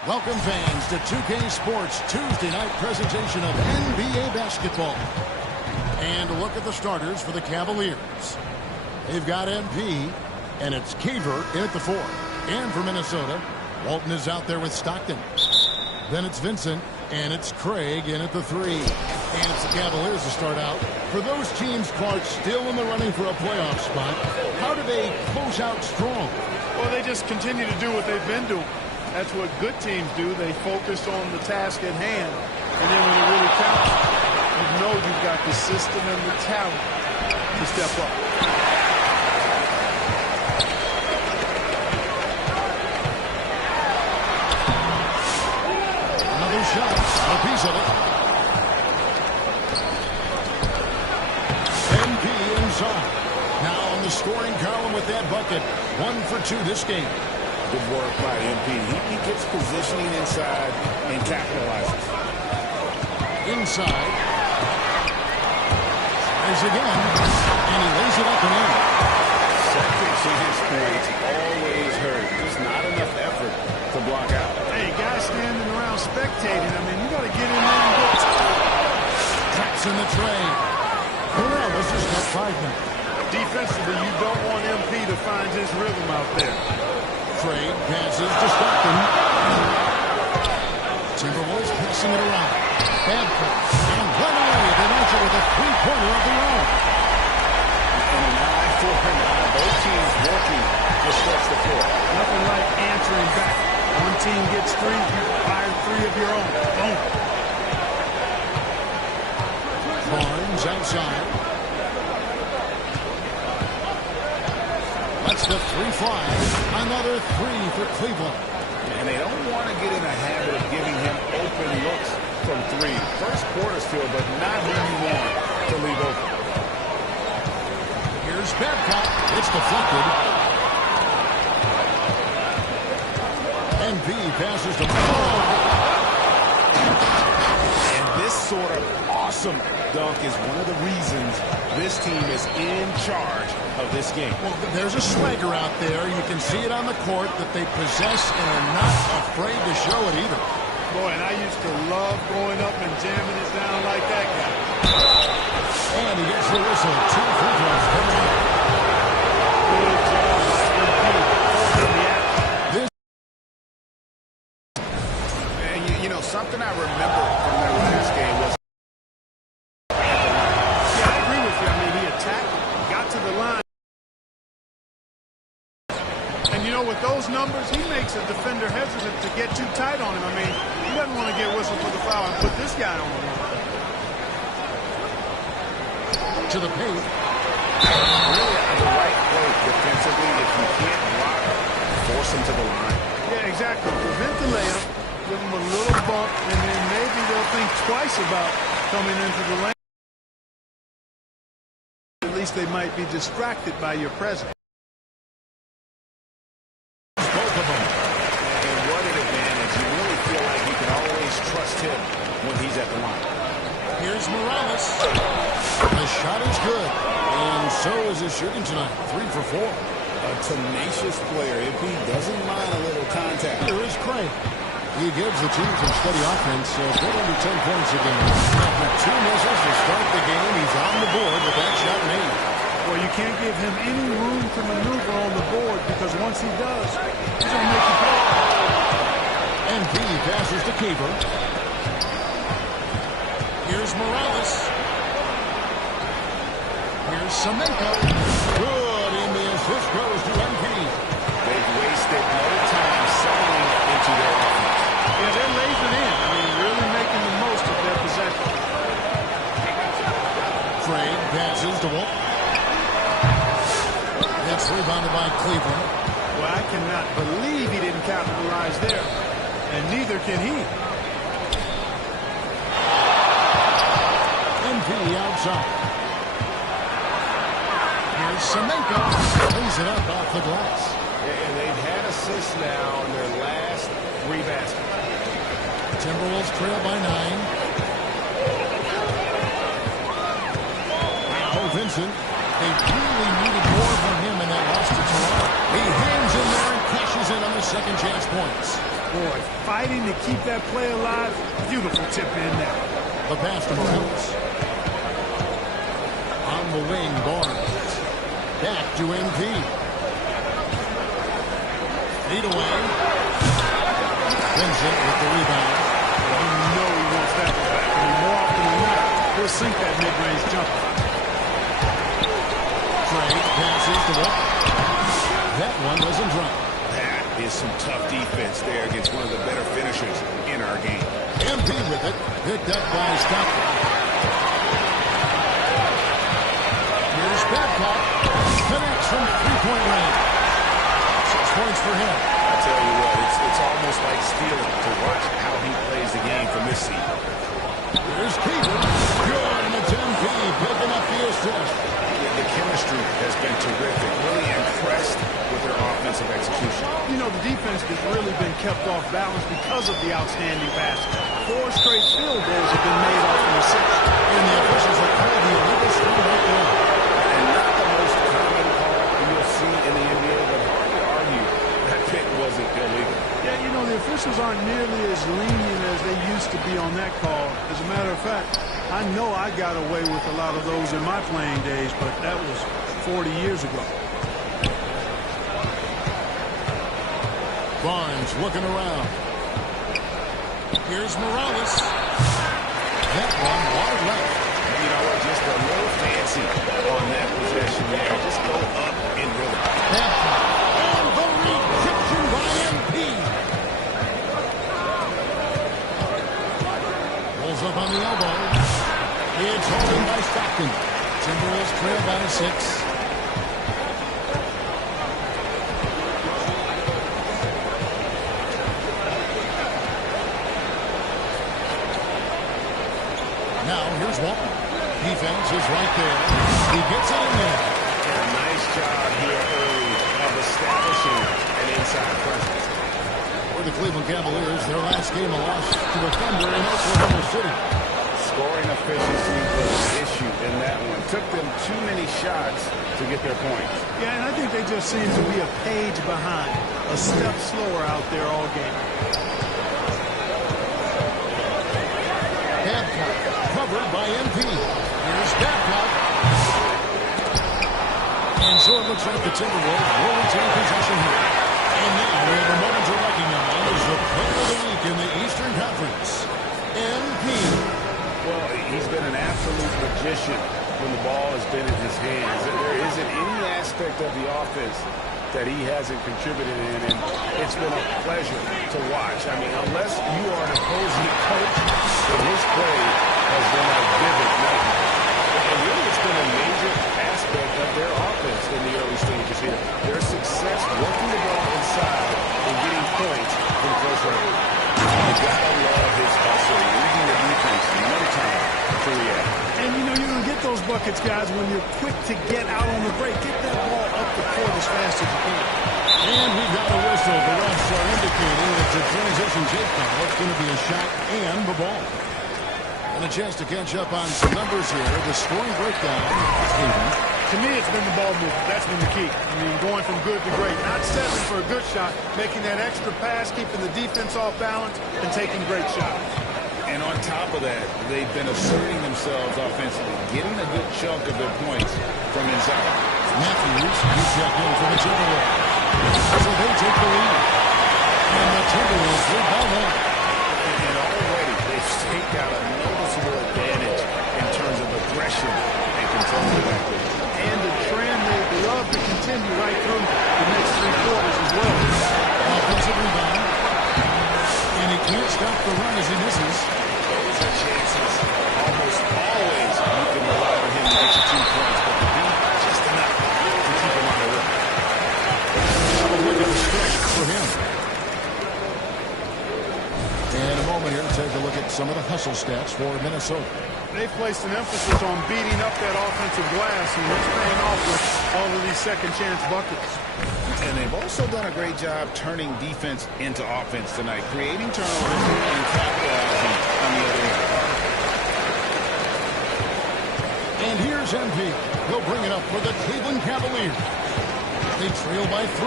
Welcome fans to 2K Sports Tuesday night presentation of NBA basketball. And look at the starters for the Cavaliers. They've got MP, and it's Caver in at the 4. And for Minnesota, Walton is out there with Stockton. Then it's Vincent, and it's Craig in at the 3. And it's the Cavaliers to start out. For those teams, Clark, still in the running for a playoff spot, how do they close out strong? Well, they just continue to do what they've been doing. That's what good teams do. They focus on the task at hand. And then when it really counts, you know you've got the system and the talent to step up. Another shot, a piece of it. MP inside. Now on the scoring column with that bucket. 1 for 2 this game. Good work by MP. He gets positioning inside and capitalizes. Inside. Tries again. And he lays it up and in. Second chance points always hurt. There's not enough effort to block out. Hey, guys standing around spectating. I mean, you got to get in there and go. Taps in the tray. Well, this is not 5 minutes. Defensively, you don't want MP to find his rhythm out there. Craig passes to Stockton. Timberwolves passing it around. Bad pass. And right away, they answer with a 3-pointer of their own. And now Both teams working to stretch the floor. Nothing like answering back. One team gets three, you fire three of your own. Boom. Barnes outside. That's the three fly. Another three for Cleveland. And they don't want to get in a habit of giving him open looks from three. First quarter still, but not who you want to leave open. Here's Babcock. It's deflected. NB passes to Paul. And this sort of awesome dunk is one of the reasons this team is in charge of this game. Well, there's a swagger out there. You can see it on the court that they possess and are not afraid to show it either. Boy, and I used to love going up and jamming it down like that guy. And he gets the whistle. 2 free throws. Come on. Good job by MP. This And you know, something I remember from their last game was Yeah, I agree with you. I mean, he attacked, got to the line. And, you know, with those numbers, he makes a defender hesitant to get too tight on him. I mean, he doesn't want to get whistled for the foul and put this guy on the line. to the paint. really the right play defensively. If you can't block, force him to the line. Yeah, exactly. Prevent the layup, give him a little bump, and then maybe they'll think twice about coming into the lane. At least they might be distracted by your presence. Both of them. And what an advantage. You really feel like you can always trust him when he's at the line. Here's Morales. The shot is good. And so is his shooting tonight. 3 for 4. A tenacious player. If he doesn't mind a little contact. Here is Craig. He gives the team some steady offense. Good under 10 points a game. After 2 misses to start the game, he's on the board with that shot made. Well, you can't give him any room to maneuver on the board because once he does, he's going to make you play. And B passes to Keeper. Here's Morales. Here's Semenko. Good, and the assist goes to MP. They've wasted no time settling into their offense. Yeah, they're lasing in. I mean, really making the most of their possession. Craig passes to Wolf. It's rebounded by Cleveland. Well, I cannot believe he didn't capitalize there, and neither can he. MP outside. Here's Semenko. Lays it up off the glass. And they've had assists now in their last 3 baskets. Timberwolves trail by 9. Wow, Vincent. They really needed more from him in that loss to Toronto. He hangs in there and cashes in on the second chance points. Boy, fighting to keep that play alive. Beautiful tip in there. The pass to Morales. On the wing, Barnes. Back to MP. Feed away. Vincent with the rebound. You know he wants that one back. I mean, more often than not, he'll sink that mid-range jumper. Craig passes to Wolf. That one doesn't drop. That is some tough defense there against one of the better finishers in our game. MP with it. Picked up by Stockton. Here's Babcock. Connects from 3-point range. 6 points for him. I tell you what, it's almost like stealing to watch how he plays the game from this seat. Here's Keeper. Good, and it's MP picking up the assist. The chemistry has been terrific. Really impressed with their offensive execution. You know, the defense has really been kept off balance because of the outstanding passes. 4 straight field goals have been made off the assists. And the officials have called the illegal screen right there. And not the most common call you'll see in the NBA, but hard to argue that pick wasn't illegal. Yeah, you know, the officials aren't nearly as lenient as they used to be on that call. As a matter of fact, I know I got away with a lot of those in my playing days, but that was 40 years ago. Barnes looking around. Here's Morales. That one wide left. You know what, just a little fancy on that possession there. Just go up in rhythm. there. He gets it in there. And a nice job here early of establishing an inside presence. For the Cleveland Cavaliers, their last game a loss to the Thunder in Oklahoma City. Scoring efficiency was an issue in that one. Took them too many shots to get their points. Yeah, and I think they just seem to be a page behind, a step slower out there all game. Babcock covered by MP. Here's Babcock. And so it looks like the Timberwolves will retain possession here. And now we have a moment to recognize the player of the week in the Eastern Conference, MP. Well, he's been an absolute magician when the ball has been in his hands. There isn't any aspect of the offense that he hasn't contributed in, and it's been a pleasure to watch. I mean, unless you are an opposing coach, then his play has been a vivid nightmare. And really, it's been a major aspect of their offense in the early stages here. Their success working the ball inside and getting points in close range. You gotta love his hustle, leading the defense no time to react. And, you know, you're going to get those buckets, guys, when you're quick to get out on the break. Get that ball up the court as fast as you can. And we've got a whistle. The refs are indicating it's a transition take foul. It's going to be a shot and the ball. And a chance to catch up on some numbers here. The scoring breakdown. Stephen. To me, it's been the ball movement. That's been the key. I mean, going from good to great. Not settling for a good shot, making that extra pass, keeping the defense off balance, and taking great shots. And on top of that, they've been asserting themselves offensively, getting a good chunk of their points from inside. Matthews, you check in for the Timberwolves. So they take the lead. And the Timberwolves lead by one. And already they've staked out a noticeable advantage in terms of aggression and control of the backcourt. And the trend they'd love to continue right through the next 3 quarters as well. Offensive rebound. And he can't stop the run as he misses. Those are chances. Almost always you can rely on him to get you 2 points, but the beat just enough to keep him on the run. Have a look at the stretch for him. And a moment here to take a look at some of the hustle stats for Minnesota. They've placed an emphasis on beating up that offensive glass, and it's paying off with all of these second-chance buckets. And they've also done a great job turning defense into offense tonight, creating turnovers and capitalizing on the other end. And here's MP. He'll bring it up for the Cleveland Cavaliers. They trail by 3.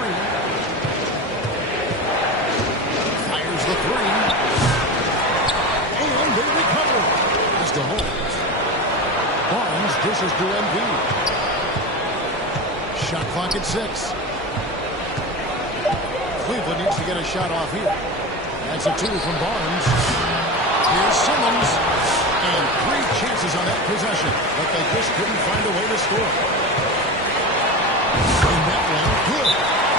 Fires the 3. And they recover. Just a hold. Barnes dishes to MP. Shot clock at 6. Cleveland needs to get a shot off here. That's a 2 from Barnes. Here's Simmons. And 3 chances on that possession, but they just couldn't find a way to score. And that one, good.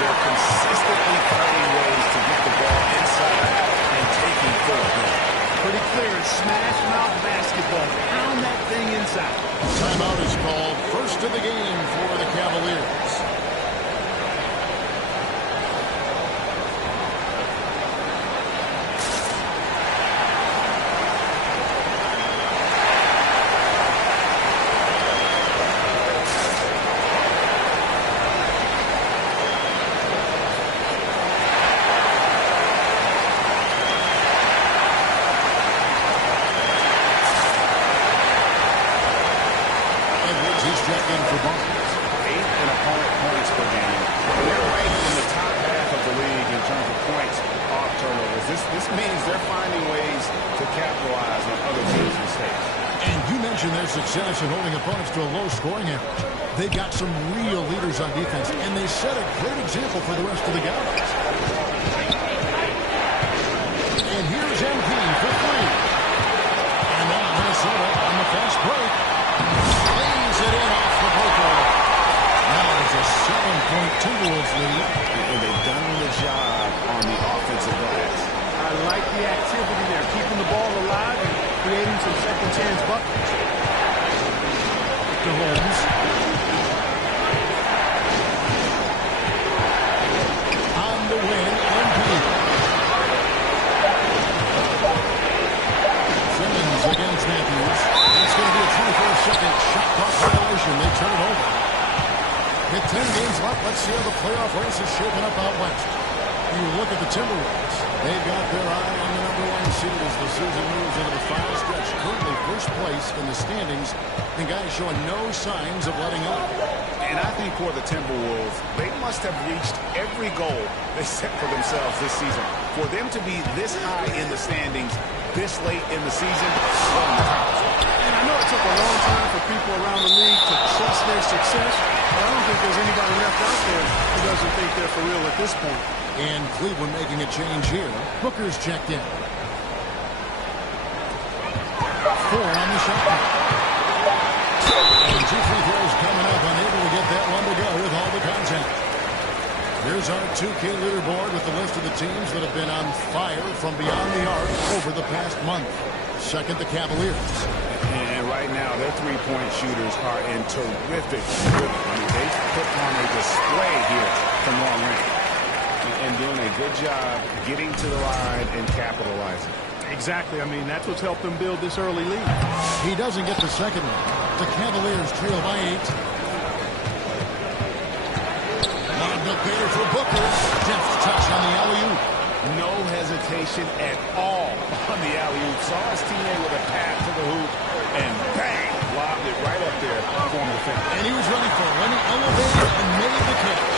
They're consistently finding ways to get the ball inside and taking full advantage. Pretty clear. Smash mouth basketball. Pound that thing inside. Timeout is called. First of the game for the Cavaliers. He's checked in for Barnes. 8 in opponent points per game. And they're ranked in the top half of the league in terms of points off turnovers. This means they're finding ways to capitalize on other teams' mistakes. And you mentioned their success in holding opponents to a low scoring average. They've got some real leaders on defense, and they set a great example for the rest of the guys. And here's MP for 3. And now Minnesota on the fast break. Lays it in off the breaker. Now it's a 7-point Timberwolves lead. And they've done the job on the offensive glass. I like the activity there, keeping the ball alive and creating some second-chance buckets. To Holmes. On the win, MP. Simmons against Matthews. It's going to be a 24-second shot clock violation. With 10 games left, let's see how the playoff race is shaping up out west. You look at the Timberwolves. They've got their eye on the #1 seed as the season moves into the final stretch. Currently first place in the standings, and guys showing no signs of letting up. And I think for the Timberwolves, they must have reached every goal they set for themselves this season. For them to be this high in the standings this late in the season, what an accomplishment. And I know it took a long time for people around the league to trust their success, but I don't think there's anybody left out there who doesn't think they're for real at this point. And Cleveland making a change here. Booker's checked in. 4 on the shot clock. And 2 free throws coming up, unable to get that one to go with all the contact. Here's our 2K leaderboard with the list of the teams that have been on fire from beyond the arc over the past month. Second, the Cavaliers. And right now, their three-point shooters are in terrific rhythm. I mean, they put on a display here from long range. And doing a good job getting to the line and capitalizing. Exactly. I mean, that's what's helped them build this early lead. He doesn't get the second one. The Cavaliers trail by 8. Lobbed up there for Booker. Just touch on the alley-oop. No hesitation at all on the alley-oop. Saw his teammate with a pass to the hoop, and bang, lobbed it right up there for him to finish. And he was ready for it when he elevated and made the catch.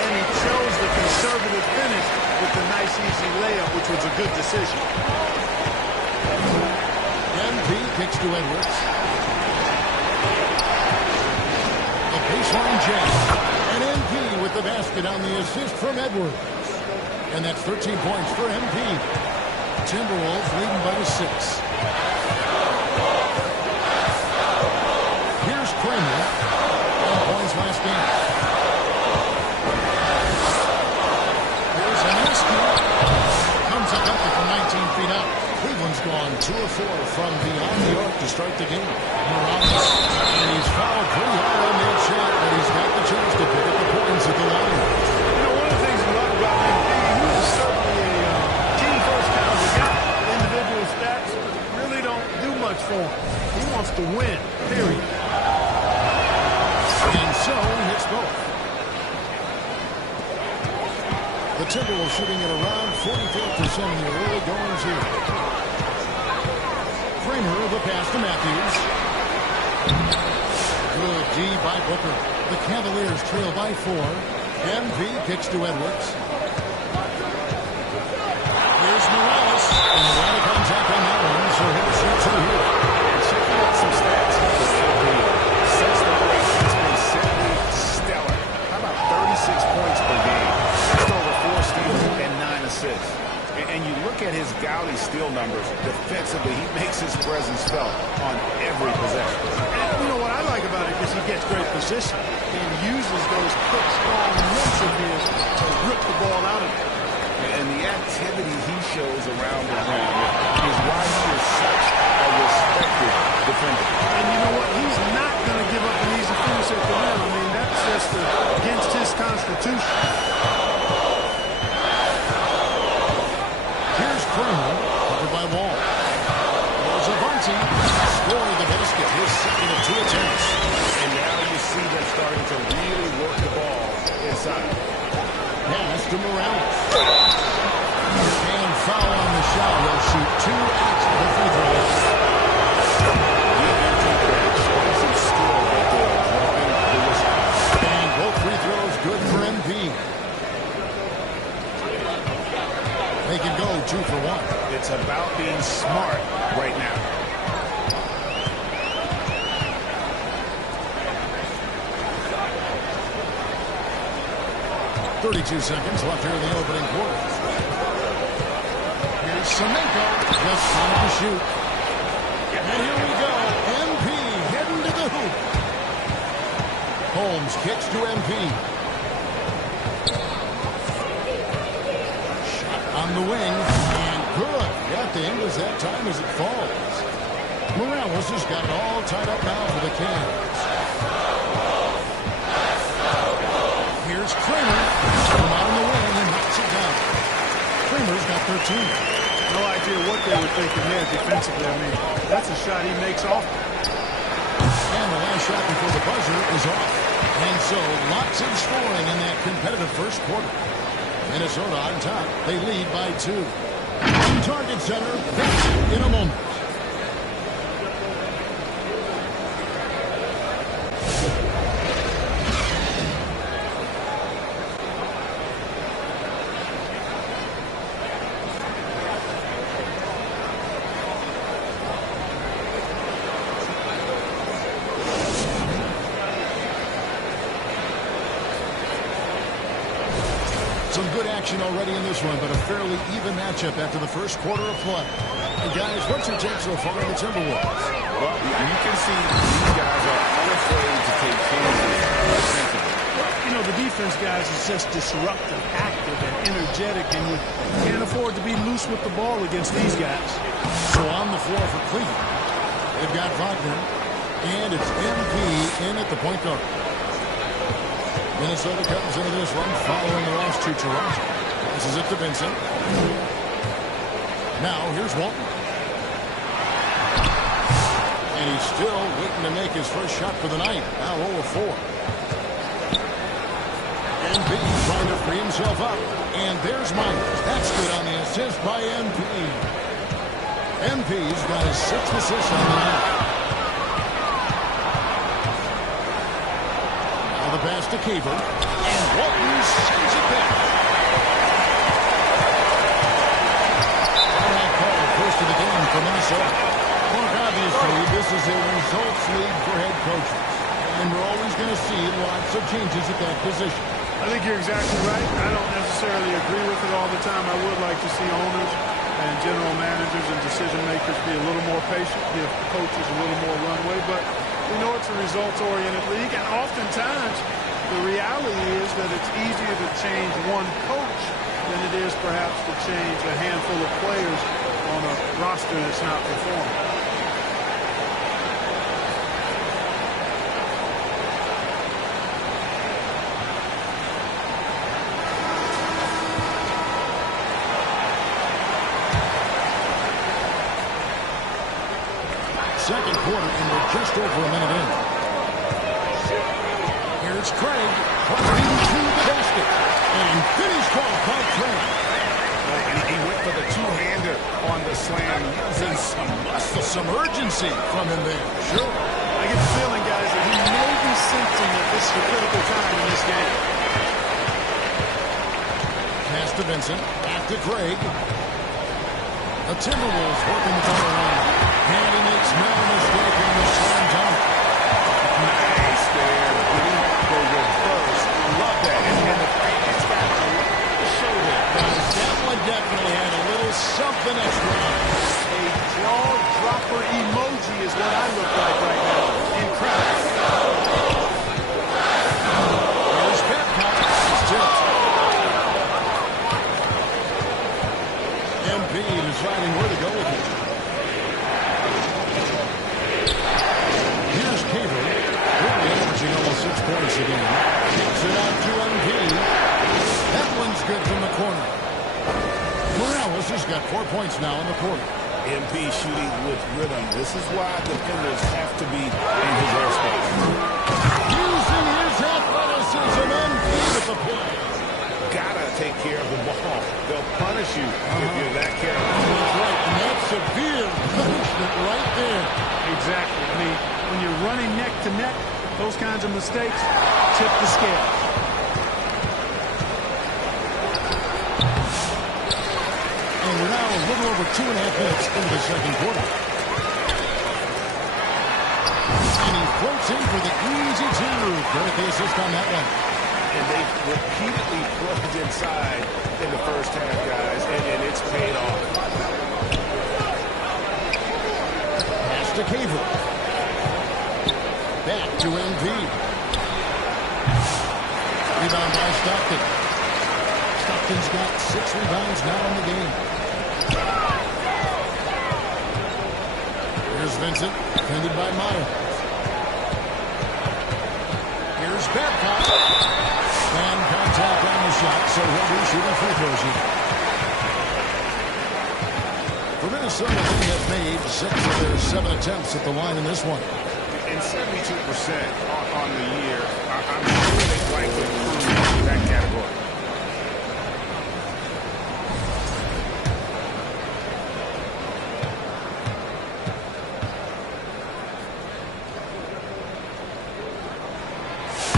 And he chose the conservative finish with the nice, easy layup, which was a good decision. MP kicks to Edwards. The baseline jam. And MP with the basket on the assist from Edwards. And that's 13 points for MP. Timberwolves leading by 6. Here's Kramer. 1 points last game. Here's Haneski. Comes up empty from 19 feet out. Cleveland's gone 2 of 4 from beyond the arc to start the game. Morales. And he's fouled pretty hard on that shot, but he's got the chance to pick up the points at the line. You know, one of the things we love about him, he was certainly a team-first kind of a guy. Individual stats really don't do much for him. He wants to win, period. And so he hits both. The Timberwolves shooting at around 44% in the early goings here. Kramer, the pass to Matthews. Good D by Booker. The Cavaliers trail by 4. MP kicks to Edwards. Here's Morales. And a lot of contact on that one, so he'll shoot 2 here. And checking out some stats for MP. Since the break, it's been simply stellar. How about 36 points per game? Just over 4 steals and 9 assists. And you look at his gaudy steal numbers, defensively, he makes his presence felt on every possession. And you know what I like about it is he gets great position and uses those quick, strong looks of his to rip the ball out of it. And the activity he shows around the rim is why he is such a respected defender. And you know what? He's not going to give up an easy finish at the rim. I mean, that's just against his constitution. Here's Kramer, covered by Wall. There's Avanti, scoring the basket, his second of 2 attempts. And now you see them starting to really work the ball inside. Pass to Morales. And foul on the shot. He'll shoot 2 after the free throws. Some skill right there, drawing the whistle. And both free throws good for MP. They can go 2 for 1. It's about being smart right now. .32 seconds left here in the opening quarter. Here's Semenko, just trying to shoot. And here we go. MP heading to the hoop. Holmes kicks to MP. Shot on the wing. And good. Got the English that time as it falls. Morales has got it all tied up now for the Cavs. Here's Kramer. Come out on the wing and knocks it down. Kramer's got 13. No idea what they were thinking there defensively. I mean, that's a shot he makes off. And the last shot before the buzzer is off. And so lots of scoring in that competitive first quarter. Minnesota on top. They lead by 2. From Target Center, back in a moment. Some good action already in this one, but a fairly even matchup after the first quarter of play. And guys, what's your take so far on the Timberwolves? Well, you can see these guys are unafraid to take chances defensively. Well, you know, the defense, guys, is just disruptive, active, and energetic, and you can't afford to be loose with the ball against these guys. So on the floor for Cleveland, they've got Wagner, and it's MP in at the point guard. Minnesota comes into this one following the loss to Toronto. This is it to Vincent. Now here's Walton. And he's still waiting to make his first shot for the night. Now 0 of 4. MP trying to free himself up. And there's Myers. That's good on the assist by MP. MP's got his 6th assist on the night. The pass to Caver, and Walton sends it back. That call, first of the game for Minnesota. Mark, obviously, this is a results league for head coaches, and we're always going to see lots of changes at that position. I think you're exactly right. I don't necessarily agree with it all the time. I would like to see owners and general managers and decision makers be a little more patient, give coaches a little more runway, but we know it's a results-oriented league, and oftentimes the reality is that it's easier to change one coach than it is perhaps to change a handful of players on a roster that's not performing. Second quarter, and we're just over a minute in. Here's Craig, running to the basket, and finish off by Craig. He went for the two-hander on the slam, using some muscle, some urgency from him there. Sure. I get the feeling, guys, that he may be sensing that this is a critical time in this game. Pass to Vincent, back to Craig. The Timberwolves working the ball around. And he makes no mistake in the slam dunk. nice there, getting the reverse. Love that. And the fans got a lot to show there. That one definitely had a little something extra on it. A jaw-dropper emoji is what I look like right now. Incredible. Here's Babcock. It's tipped. MP deciding where to go with it. Here's Caver, really averaging almost 6 points a game. Kicks it out to MP. That one's good from the corner. Morales has got 4 points now in the quarter. MP shooting with rhythm. This is why defenders have to be in his airspace. Using his athleticism, MP with the play. Gotta take care of the ball. They'll punish you if you're that careful. That's right, and that's severe punishment right there. Exactly. I mean, when you're running neck to neck, those kinds of mistakes tip the scale. And we're now a little over 2.5 minutes into the second quarter. And he floats in for the easy two. Get the assist on that one. And they repeatedly plugged inside in the first half, guys, and it's paid off. Pass to Caver. Back to MP. Rebound by Stockton. Stockton's got 6 rebounds now in the game. Here's Vincent, defended by Meyer. Here's Babcock. And contact on the shot, so he'll be shooting free throws here. For Minnesota, they have made 6 of their 7 attempts at the line in this one. And 72% on the year. I'm sure they'd like to improve that category.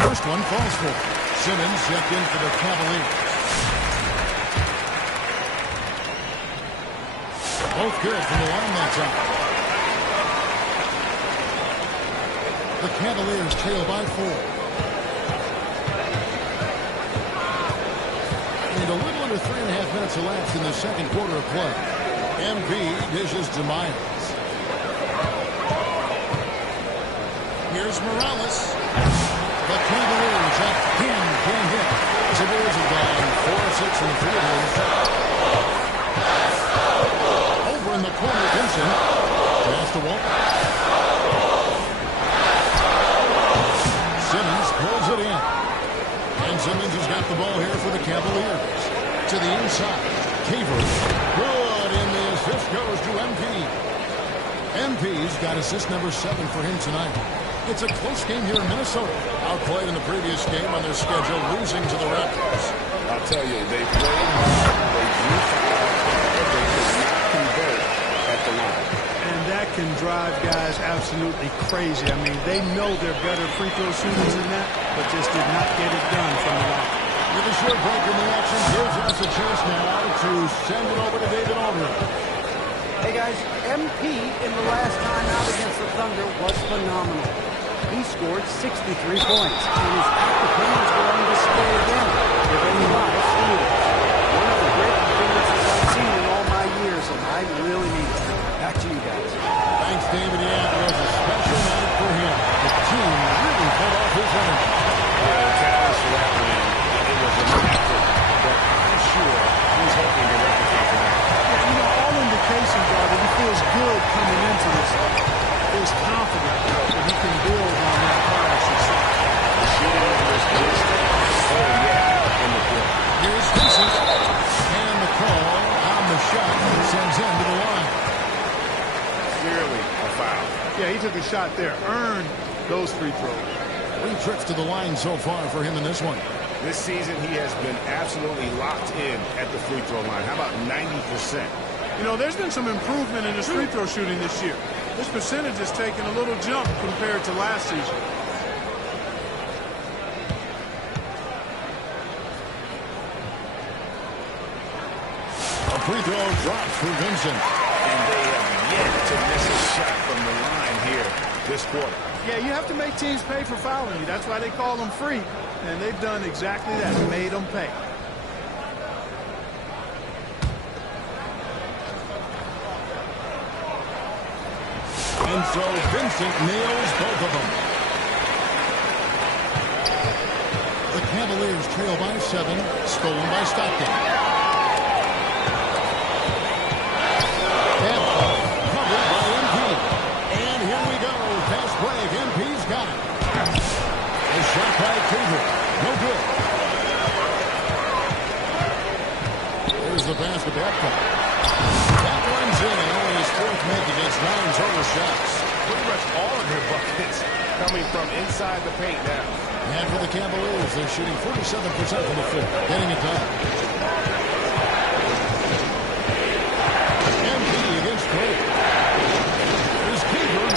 First one falls for Simmons checked in for the Cavaliers. Both good from the line that time. The Cavaliers trail by 4. And a little under 3.5 minutes elapsed in the second quarter of play. MP dishes to Myers. Here's Morales. The Cavaliers at 10 can't hit. Timberwolves have gone 4 of 6 in the field goals. Over in the corner, Vincent. Pass to Walton. Simmons pulls it in. And Simmons has got the ball here for the Cavaliers. To the inside. Caver. Good, and the assist goes to MP. MP's got assist number 7 for him tonight. It's a close game here in Minnesota. Outplayed in the previous game on their schedule, losing to the Raptors. I'll tell you, they played hard, they drew fouls, but they could not convert at the line. And that can drive guys absolutely crazy. I mean, they know they're better free throw shooters than that, but just did not get it done from the line. With a short break in the action, gives us a chance now to send it over to David Aldridge. Hey guys, MP in the last time out against the Thunder was phenomenal. He scored 63 points, and his opinions were on display again, giving 5 steals. One of the great performances I've seen in all my years, and I really mean it. Back to you guys. Thanks, David. Yeah, it was a special night for him. The team really fed off his energy. Catalyst for that win. It was an effort that I'm sure he's hoping to replicate tonight. Yeah, you know, all indications are that he feels good coming into this. Feels confident that he can build on that prior success. The shooting was just in the court. Here's Vincent. And the call on the shot sends him to the line. Clearly a foul. Yeah, he took a shot there. Earned those free throws. 3 trips to the line so far for him in this one. This season, he has been absolutely locked in at the free throw line. How about 90%? You know, there's been some improvement in his free throw shooting this year. His percentage has taken a little jump compared to last season. A free throw drops for Vincent. And they have yet to miss a shot from the line here this quarter. Yeah, you have to make teams pay for fouling you. That's why they call them free. And they've done exactly that, made them pay. And so Vincent nails both of them. The Cavaliers trail by 7, stolen by Stockton. Covered by MP. And here we go. Fast break. MP's got it. A shot by Caver. No good. There's the pass to Babcock. That one's in. Only his 4th make against 9 total shots. Pretty much all of their buckets coming from inside the paint now. And for the Cavaliers, they're shooting 47% from the floor. Getting it done. MP against Cole. Here's Caver.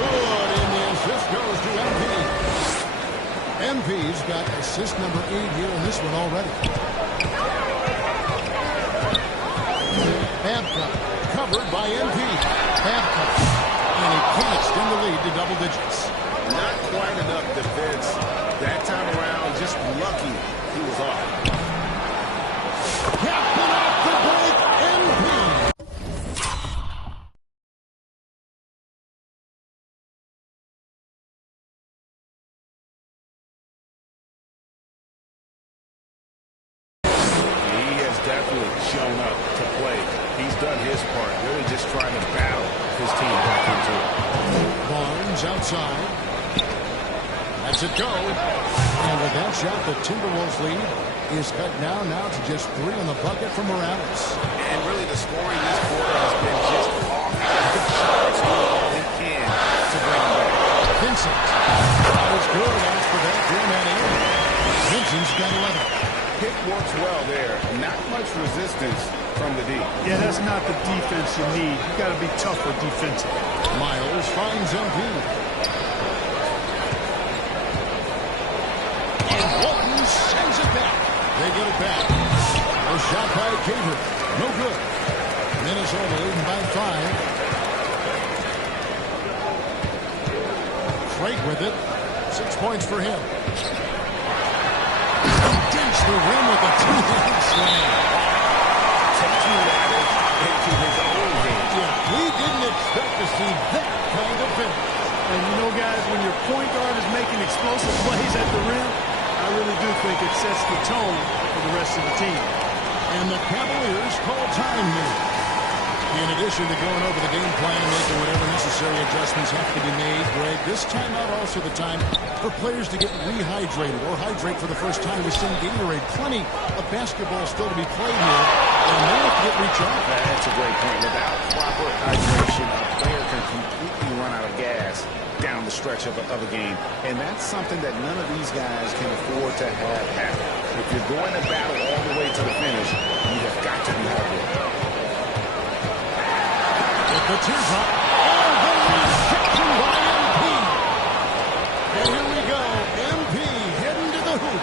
Good, and the assist goes to MP. MP's got assist number 8 here in this one already. Babcock covered by MP. Babcock. And he can't extend the lead to double digits. Not quite enough defense. That time around, just lucky he was off. Captain off the break, MP. He has definitely shown up to play. He's done his part, really just trying to battle his team back into it. Barnes outside. Lets it go. And with that shot, the Timberwolves lead is cut now to just 3 on the bucket for Morales. And really the scoring this quarter has been just off. Good shots, doing all he can to bring him back. good after that. Doing that in. Vincent's got 11. Pick works well there. Not much resistance from the D. Yeah, that's not the defense you need. You got to be tougher defensive. Miles finds MP. And Walton sends it back. They get it back. A shot by Caver. No good. Minnesota leading by 5. Craig with it. 6 points for him. Against the rim with a two-hand slam. Taking matters into his own hands. Yeah, we didn't expect to see that kind of finish. And you know, guys, when your point guard is making explosive plays at the rim, I really do think it sets the tone for the rest of the team. And the Cavaliers call time here. In addition to going over the game plan and making whatever necessary adjustments have to be made, Greg, this timeout also the time for players to get rehydrated or hydrate for the first time with some Gatorade. Plenty of basketball still to be played here, and they have to get recharged. That's a great point. Without proper hydration, a player can completely run out of gas down the stretch of a game. And that's something that none of these guys can afford to have happen. If you're going to battle all the way to the finish, you have got to be hydrated. The teardrop. Oh, the reception by MP. And here we go. MP heading to the hoop.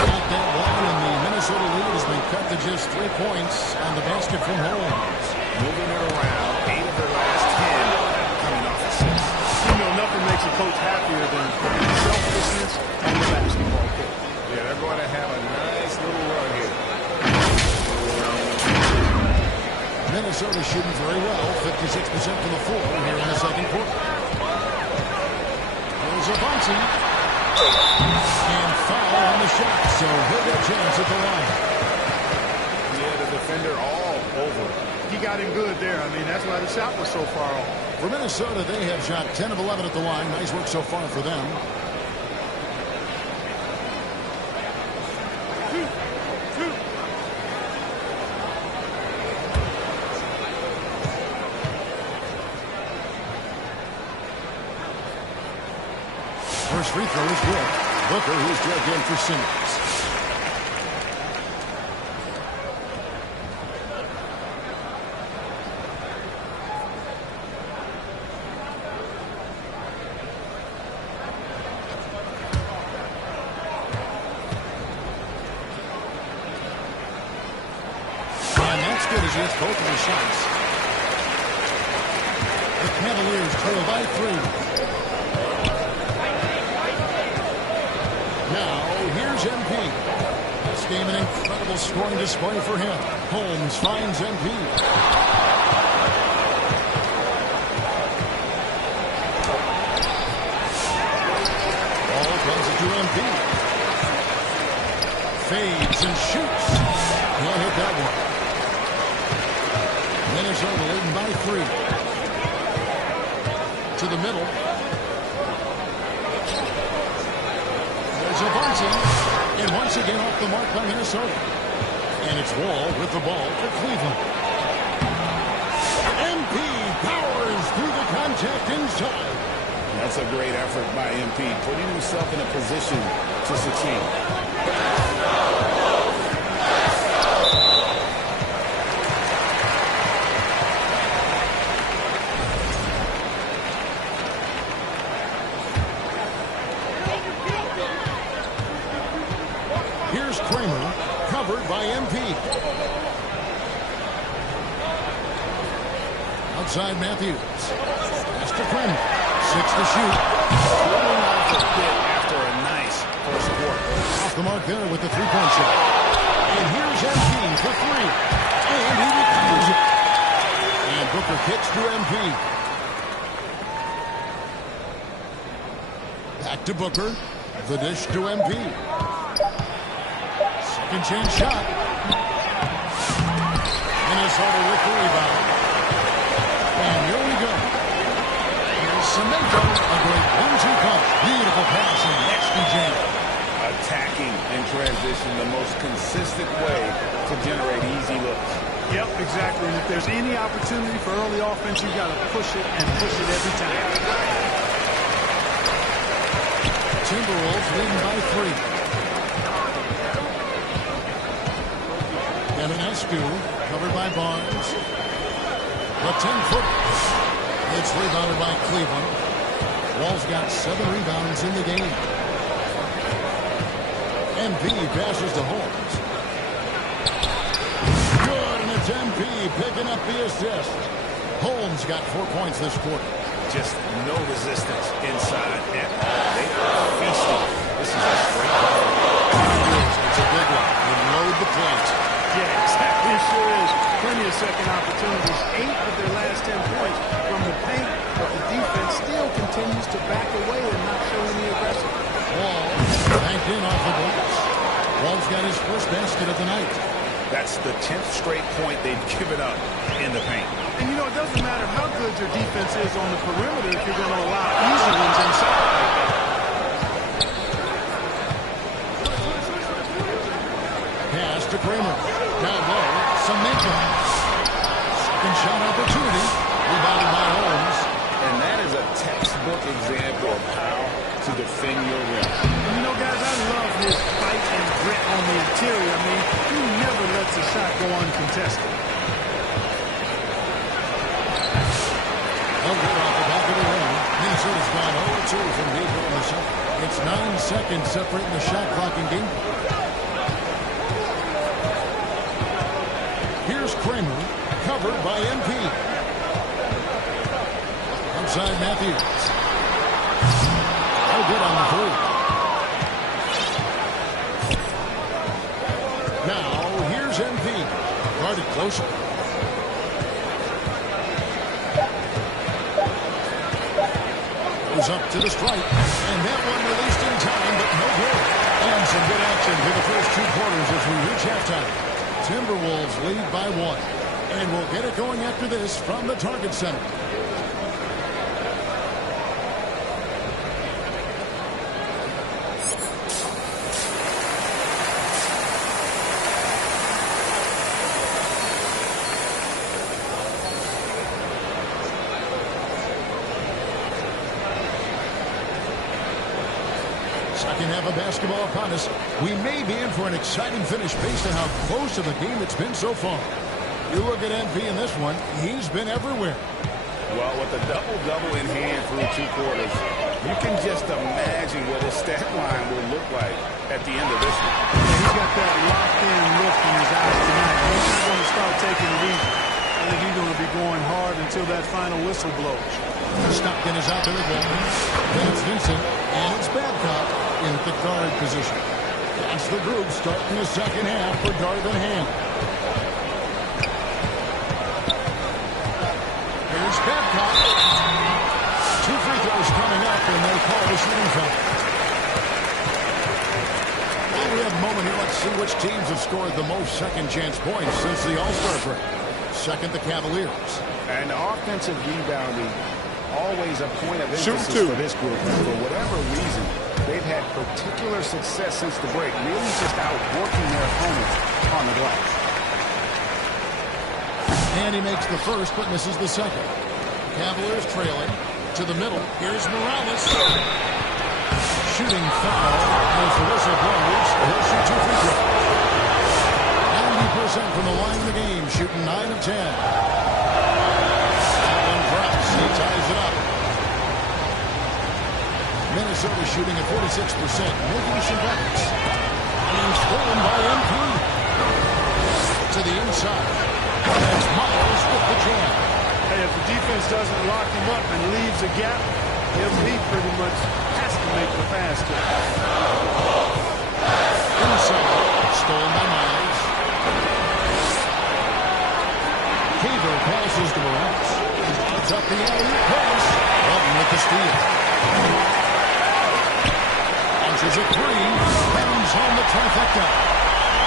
Got that one, and the Minnesota lead has been cut to just 3 points on the basket from Holmes. Moving it around, 8 of their last 10 coming off assists. You know, nothing makes a coach happier than selflessness on the basketball court. Yeah, they're going to have a nice little run here. Minnesota shooting very well, 56% from the floor here in the second quarter. There's a bouncy. And foul on the shot, so he'll get a chance at the line. Yeah, the defender all over. He got him good there. I mean, that's why the shot was so far off. For Minnesota, they have shot 10 of 11 at the line. Nice work so far for them. First free throw is good. Booker, who's drugged in for Simmons. And that's good as he hits both of his shots. The Cavaliers trail by 3. Now, here's MP. This game an incredible scoring display for him. Holmes finds MP. Ball comes it to MP. Fades and shoots. Can't hit that one. Minnesota leading by 3. To the middle. Zavarzi, and once again off the mark by Minnesota. And it's Wall with the ball for Cleveland. MP powers through the contact inside. That's a great effort by MP, putting himself in a position to succeed. Here's Kramer, covered by MP. Outside Matthews. Pass to Kramer. 6 to shoot. Pulling off a bit after a nice first quarter. Off the mark there with the three-point shot. And here's MP for 3. And he recovers it. And Booker kicks to MP. Back to Booker. The dish to MP. Second chance shot. Minnesota with the rebound. And here we go. Here's Cemento. A great 1-2 punch. Beautiful pass and nasty jam. Attacking in transition, the most consistent way to generate easy looks. Yep, exactly. And if there's any opportunity for early offense, you got to push it and push it every time. Timberwolves leading by 3. Eminescu covered by Barnes. The 10-footer. It's rebounded by Cleveland. Wall's got 7 rebounds in the game. MP passes to Holmes. Good, and it's MP picking up the assist. Holmes got 4 points this quarter. Just no resistance inside at all. They are feasting. This is a straight ball. It's a big one. And load the plate. Yeah, exactly. It sure is. Plenty of second opportunities. 8 of their last 10 points from the paint, but the defense still continues to back away and not show any aggression. Wall banked in off the glass. Wall's got his first basket of the night. That's the 10th straight point they've given up in the paint. And, you know, it doesn't matter how good your defense is on the perimeter if you're going to allow easy ones inside like that. Pass to Kramer. Down low. Samantha. Second shot opportunity. Rebounded by Holmes. And that is a textbook example of how to defend your rim. And, you know, guys, I love his fight and grit on the interior. I mean, he never lets a shot go uncontested. Under off the back of the rim. Minnesota's gone 0-2 from deep in the second. It's 9 seconds separating the shot clock and game. Here's Kramer, covered by MP. Outside Matthews. No good on the 3. Now, here's MP. Guarded closer. Goes up to the strike. And that one released in time, but no good. And some good action for the first 2 quarters as we reach halftime. Timberwolves lead by 1. And we'll get it going after this from the Target Center. Second half of basketball upon us. We may be in for an exciting finish based on how close to the game it's been so far. You look at MP in this one, he's been everywhere. Well, with a double-double in hand through 2 quarters, you can just imagine what his stat line will look like at the end of this one. Yeah, he's got that locked-in look in his eyes tonight. He's not going to start taking it easy. I think he's going to be going hard until that final whistle blows. Stockton is out there again. Then it's Vincent, and it's Babcock in the guard position. That's the group starting the second half for Darvin Ham. Here's Babcock. 2 free throws coming up, and they call the shooting foul. Well, we have a moment here. Let's see which teams have scored the most second-chance points since the All-Star break. Second, the Cavaliers. And offensive rebounding, always a point of emphasis for this group. For whatever reason, they've had particular success since the break, really just outworking their opponents on the glass. And he makes the first, but misses the second. Cavaliers trailing to the middle. Here's Morales. Shooting foul as the whistle blows. He'll shoot 2 free throws. 90% from the line of the game, shooting 9 of 10. That one drops. He ties it up. Minnesota shooting at 46%, making some buckets. And stolen by MP. To the inside. That's Miles with the jam. Hey, if the defense doesn't lock him up and leaves a gap, MP pretty much has to make the pass to him. Inside. Stolen by Miles. Caver passes to Morales. It's up the alley pass. Walton with the steal. Launches a 3. Bams home the trifecta.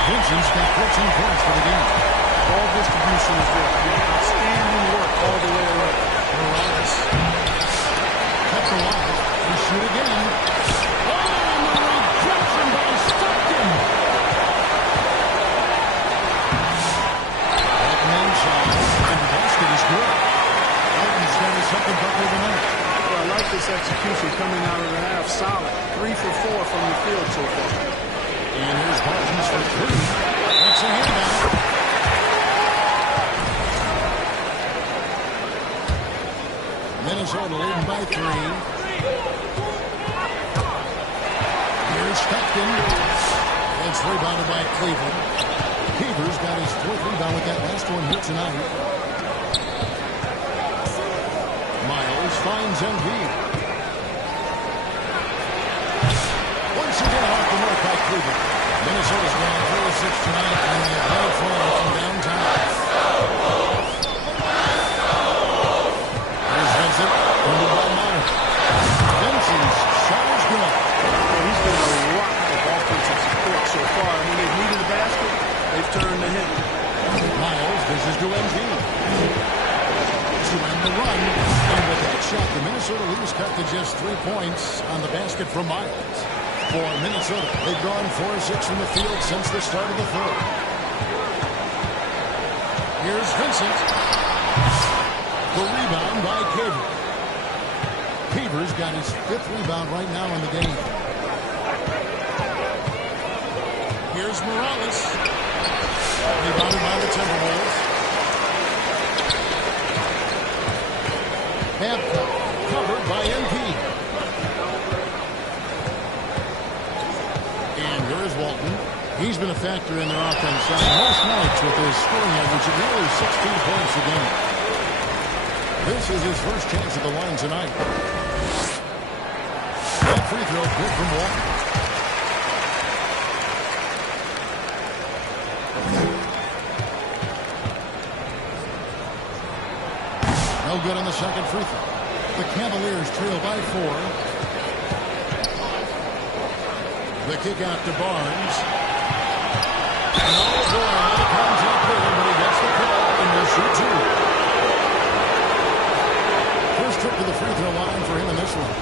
Vincent's got 14 points for the game. Ball distribution is there. Outstanding work all the way around. Morales. Cut the line. He shoot again. Oh, and the rejection by Stockton. That man shot. And the basket is good. Walton's got his second bucket of the night. Well, I like this execution coming out of the half solid. 3 for 4 from the field so far. And here's Barnes for 3. That's a handout. Minnesota leading by 3. Here's Stockton. It's rebounded by Cleveland. Keeper's got his 4th rebound with that last one here tonight. Miles finds MV. Once again off the mark by Cleveland. Minnesota's won 4-6 tonight and they have led flying from downtown. Here's Vincent. Under by Miles. Vincent's shot is good. Well, he's been a lot of offensive support so far. When they've needed the basket, they've turned to him. Miles, this is to MV. To end the run. And with that shot, the Minnesota lead is cut to just 3 points on the basket from Miles. For Minnesota, they've gone 4-6 from the field since the start of the third. Here's Vincent. The rebound by Caver. Caver's got his 5th rebound right now in the game. Here's Morales. Rebounded by the Timberwolves. Babcock covered by MP. And here's Walton. He's been a factor in their offense most nights with his scoring average of nearly 16 points a game. This is his first chance at the line tonight. That free throw good from Walton. No good on the second free throw. The Cavaliers trail by 4. The kick out to Barnes. No boy, out of contact there, but he gets the call and will shoot 2. First trip to the free throw line for him in this one.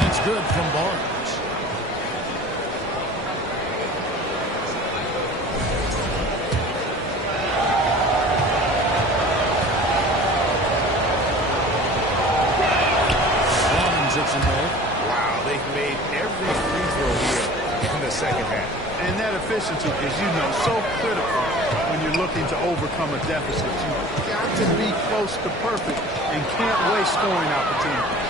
That's good from Barnes. Wow, they've made every free throw here in the second half. And that efficiency is, so critical when you're looking to overcome a deficit. You've got to be close to perfect and can't waste scoring opportunities.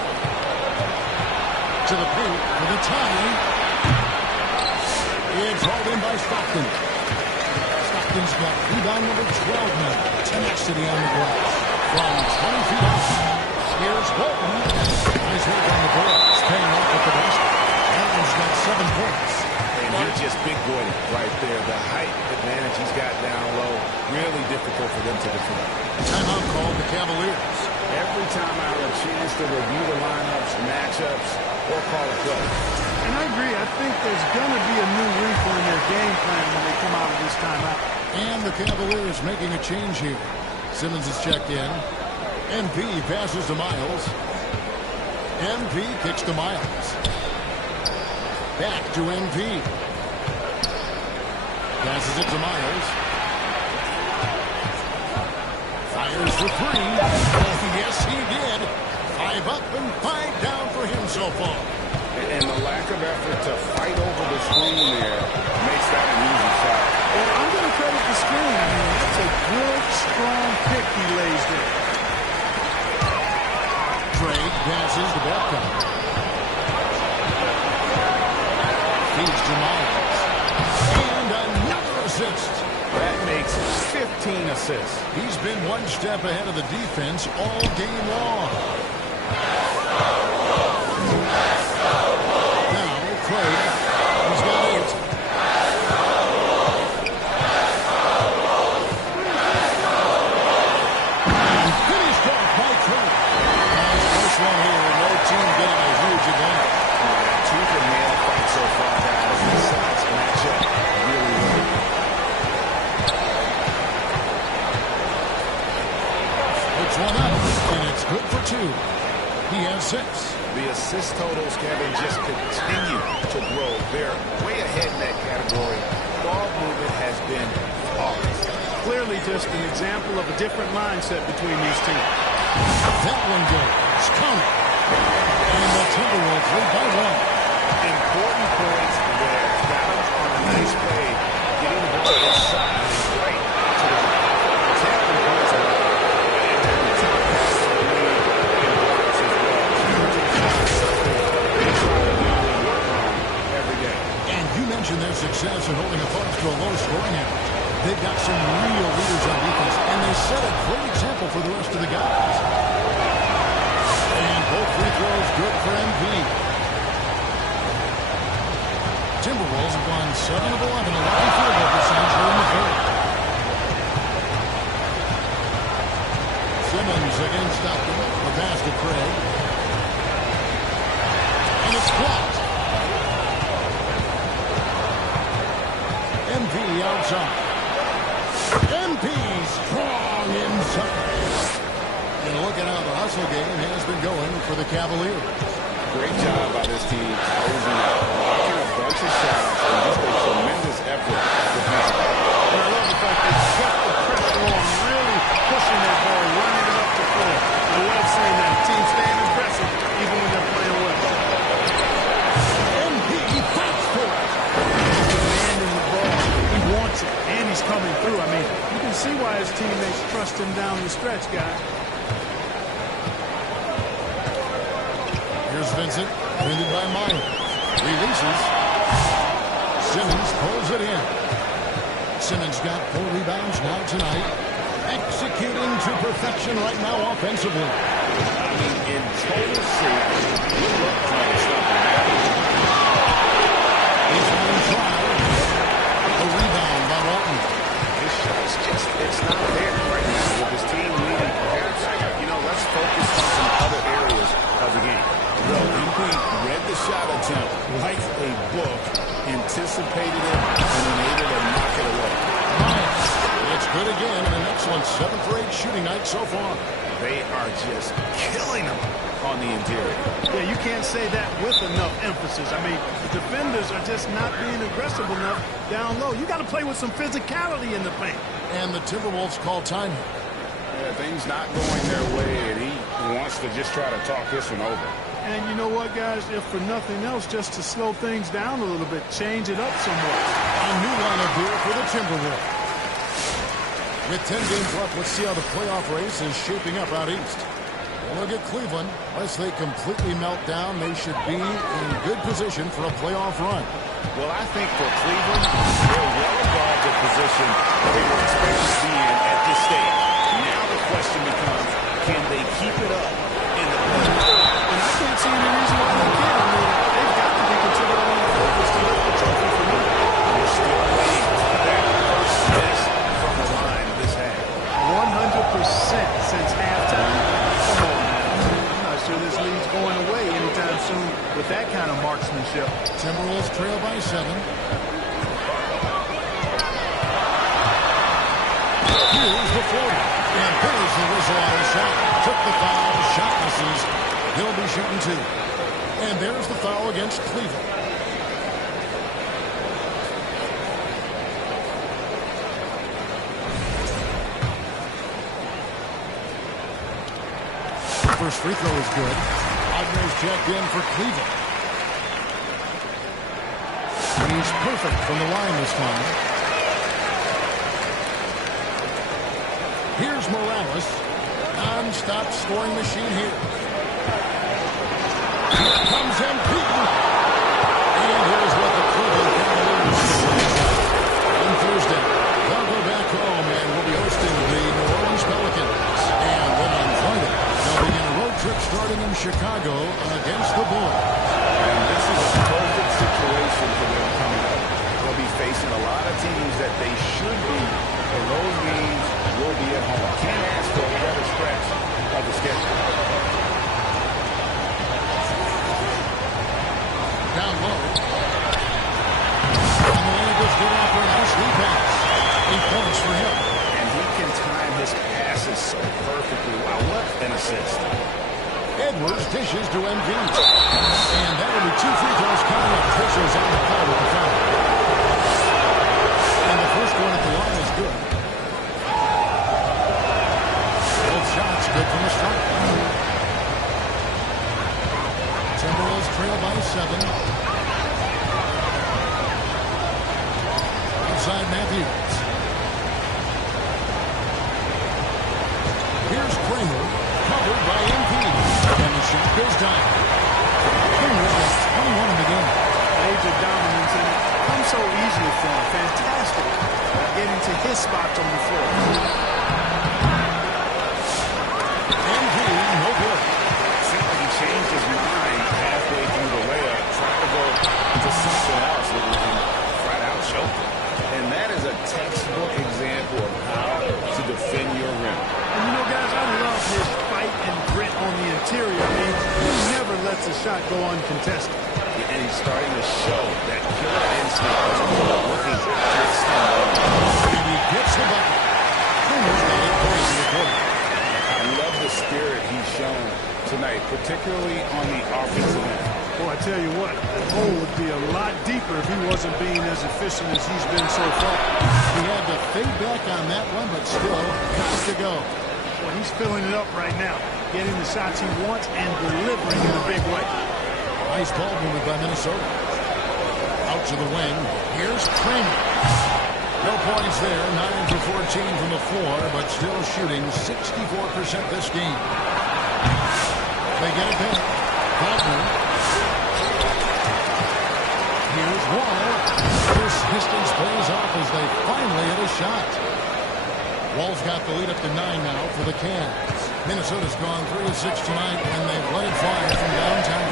To the paint for the tie. It's hauled in by Stockton. Stockton's got rebound number 12 now. Tenacity on the glass. From 20 feet out. Here's Bolton. Nice work on the boards. Paying off with the basket. Allen's got 7 points. And he just big boyed it right there. The height advantage he's got down low. Really difficult for them to defend. Timeout called the Cavaliers. Every time I have a chance to review the lineups, matchups, or call a play. And I agree. I think there's going to be a new wrinkle in their game plan when they come out of this timeout. And the Cavaliers making a change here. Simmons is checked in. MP passes to Miles. MP kicks to Miles. Back to MP. Passes it to Miles. Fires for 3. Oh, yes, he did. 5 up and 5 down for him so far. And the lack of effort to fight over the screen there makes that an easy shot. Well, I'm going to credit the screen. I mean, that's a good, strong pick he lays there. Craig passes to Babcock. Feeds to Miles. And another assist. That makes 15 assists. He's been one step ahead of the defense all game long. Now, Craig. He's got 8. And finished off by Craig. Nice first one here. No team getting a huge advantage. Tooth and nail fight so far, guys. The sides match up really well. Puts one up, and it's good for 2. He has 6. The assist totals, Kevin, just continue to grow. They're way ahead in that category. Ball movement has been flawless. clearly just an example of a different mindset between these teams. That one goes. Count it. And the Timberwolves lead by 1. Important points there. Adams on a nice play. Getting the ball inside right to the ground. Tapping points away. And then the top pass to the lead in blocks as well. Something they try to do and work on every day. And you mentioned their success in holding opponents to a low scoring average. They've got some real leaders on defense, and they set a great example for the rest of the guys. And both free throws good for MP. Timberwolves have won 7 of 11, 11 field goal percentage here in the third. Simmons against Stockton. The pass to Craig. And it's blocked. MP outside. MP strong inside. And look at how the hustle game has been going for the Cavaliers. Great job by this team closing out, blocking a bunch of shots, and just a tremendous effort defensively. And I love the fact they kept the pressure on, really pushing that ball, running it up the floor. I love seeing that team staying aggressive even when they're playing well. MP fights for it. He's demanding the ball. He wants it, and he's coming through. I mean, you can see why his teammates trust him down the stretch, guys. Here's Vincent, defended by Myers. Releases. Simmons pulls it in. Simmons got 4 rebounds now tonight. Executing to perfection right now offensively. I mean, in total shape, good luck trying to stop the back. Baseline try. A rebound by Walton. His shot's just, it's not there right now. With his team leading, perhaps, let's focus on some other areas of the game. Well, MP read the shot attempt like a book, anticipated it, and then able to knock it away. Myers. It's good again, and an excellent 7 for 8 shooting night so far. They are just killing them on the interior. Yeah, you can't say that with enough emphasis. I mean, the defenders are just not being aggressive enough down low. You got to play with some physicality in the paint. And the Timberwolves call time. Yeah, things not going their way, and he wants to just try to talk this one over. And you know what, guys? If for nothing else, just to slow things down a little bit, change it up somewhat. A new lineup here for the Timberwolves. With 10 games left, let's see how the playoff race is shaping up out east. Look at Cleveland. Unless they completely melt down, they should be in good position for a playoff run. Well, I think for Cleveland, they're well above the position they were expected to be in at this stage. Now the question becomes, can they keep it up in the playoffs? And I can't see any reason why they can't. I mean, they've got to be considered on the focus to lift the trophy for me. We're still waiting for that first miss from the line this half. 100% since halftime. Come on, man. I'm not sure this lead's going away anytime soon with that kind of marksmanship. Timberwolves trail by 7. Here's the floater. And there's the whistle on his shot. Took the foul. Shot misses. He'll be shooting 2. And there's the foul against Cleveland. First free throw is good. Wagner's checked in for Cleveland. He's perfect from the line this time. Here's Morales. Non-stop scoring machine here. Here comes MP. And here's what the Cleveland Cavaliers on Thursday. They'll go back home and will be hosting the New Orleans Pelicans. And then on Friday, they'll begin a road trip starting in Chicago against the Bulls. And this is a perfect situation for them coming up. They'll be facing a lot of teams that they should be, and those games will be at home. Can't ask for a better stretch of the schedule. Down low. And the Lakers get off for a nice repass. 8 points for him. And he can time his passes so perfectly. Wow, what an assist. Edwards dishes to MV. And that will be 2 free throws coming up. Fisher's on the call with the foul. And the first one at the line is good. trail by 7. Outside Matthews. Here's Kramer, covered by MP. And the shot goes down. Kramer's got 21 in the game. Major dominance, and it comes so easily for him. Fantastic. Getting to his spots on the floor. MP, no good. Seemed like he changed his mind halfway through the layup, trying to go to something else, and flat out choked him. And that is a textbook example of how to defend your rim. And you know, guys, I love his fight and grit on the interior. I mean, he never lets a shot go uncontested. And he's starting to show that killer instinct as well, looking to extend. And he gets the bucket. Kramer's got 8 points in the quarter. I love the spirit he's shown tonight, particularly on the offensive end. Boy, I tell you what, the hole would be a lot deeper if he wasn't being as efficient as he's been so far. He had to fade back on that one, but still has to go. Well, he's filling it up right now, getting the shots he wants and delivering in a big way. Nice ball movement by Minnesota. Out to the wing. Here's Kramer. No points there. 9 for 14 from the floor, but still shooting 64% this game. They get it back. Baldwin. Here's Wall. Persistence pays off as they finally hit a shot. Wall's got the lead up to 9 now for the Cavs. Minnesota's gone 3 of 6 tonight, and they've let it fly from downtown.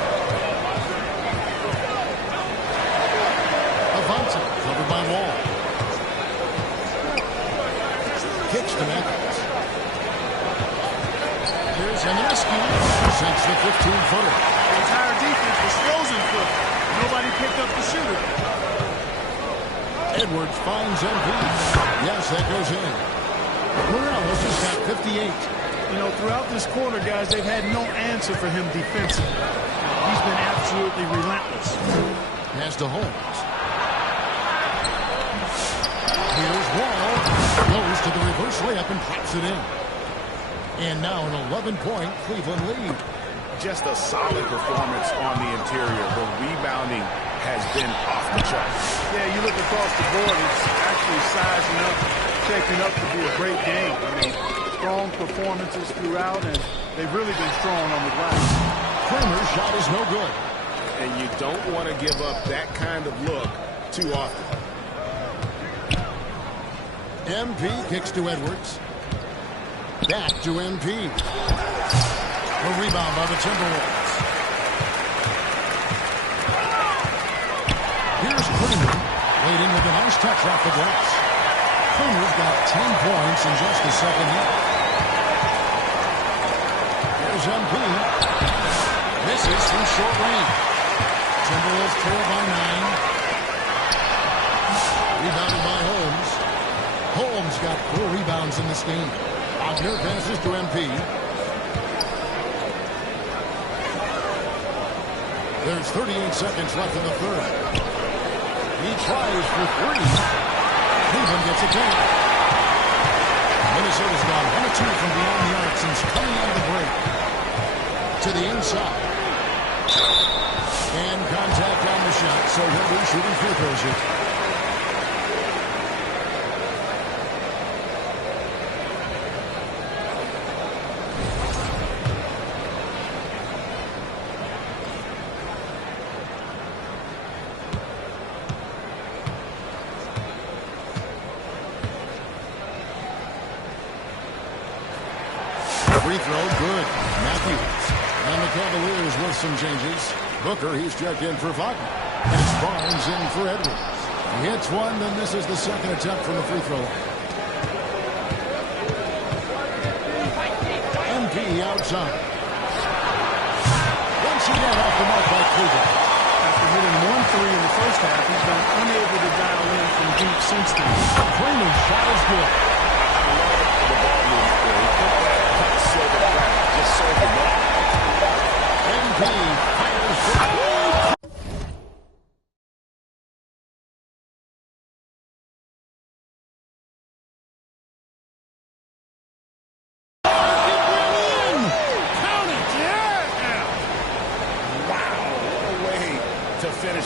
Covered by Wall. Kicks to Matthews. Here's Anaski. Sinks the 15-footer. The entire defense was frozen foot. Nobody picked up the shooter. Edwards finds MP. Yes, that goes in. Morales has got 58. You know, throughout this quarter, guys, they've had no answer for him defensively. He's been absolutely relentless. Pass to Holmes. Here's Wall. Goes to the reverse layup and pops it in. And now an 11-point Cleveland lead. Just a solid performance on the interior. The rebounding has been off the charts. Yeah, you look across the board, it's actually sizing up, shaping up to be a great game. I mean, strong performances throughout, and they've really been strong on the glass. Kramer's shot is no good. And you don't want to give up that kind of look too often. MP kicks to Edwards. Back to MP. A rebound by the Timberwolves. Here's Kramer. Laid in with a nice touch off the glass. Kramer's got 10 points in just the second half. Here's MP. Misses from short range. Timberwolves trail by 9. Rebounded by Holmes. Holmes got 4 rebounds in this game. Wagner passes to MP. There's 38 seconds left in the third. He tries for 3. Cleveland gets it back. Minnesota's gone 1 of 2 from beyond the arc since coming out of the break. To the inside. And contact on the shot, so he'll be shooting free throws here. Free throw, good. Matthews. And the Cavaliers with some changes. Booker, he's checked in for Wagner. And it's Barnes in for Edwards. He hits one, then misses the second attempt from the free throw line. MP outside. Once again off the mark by Cleveland. After hitting 1-3 in the first half, he's been unable to dial in from deep since then. Kramer's shot is good. The ball movement there. He put that just so the ball. MP fires for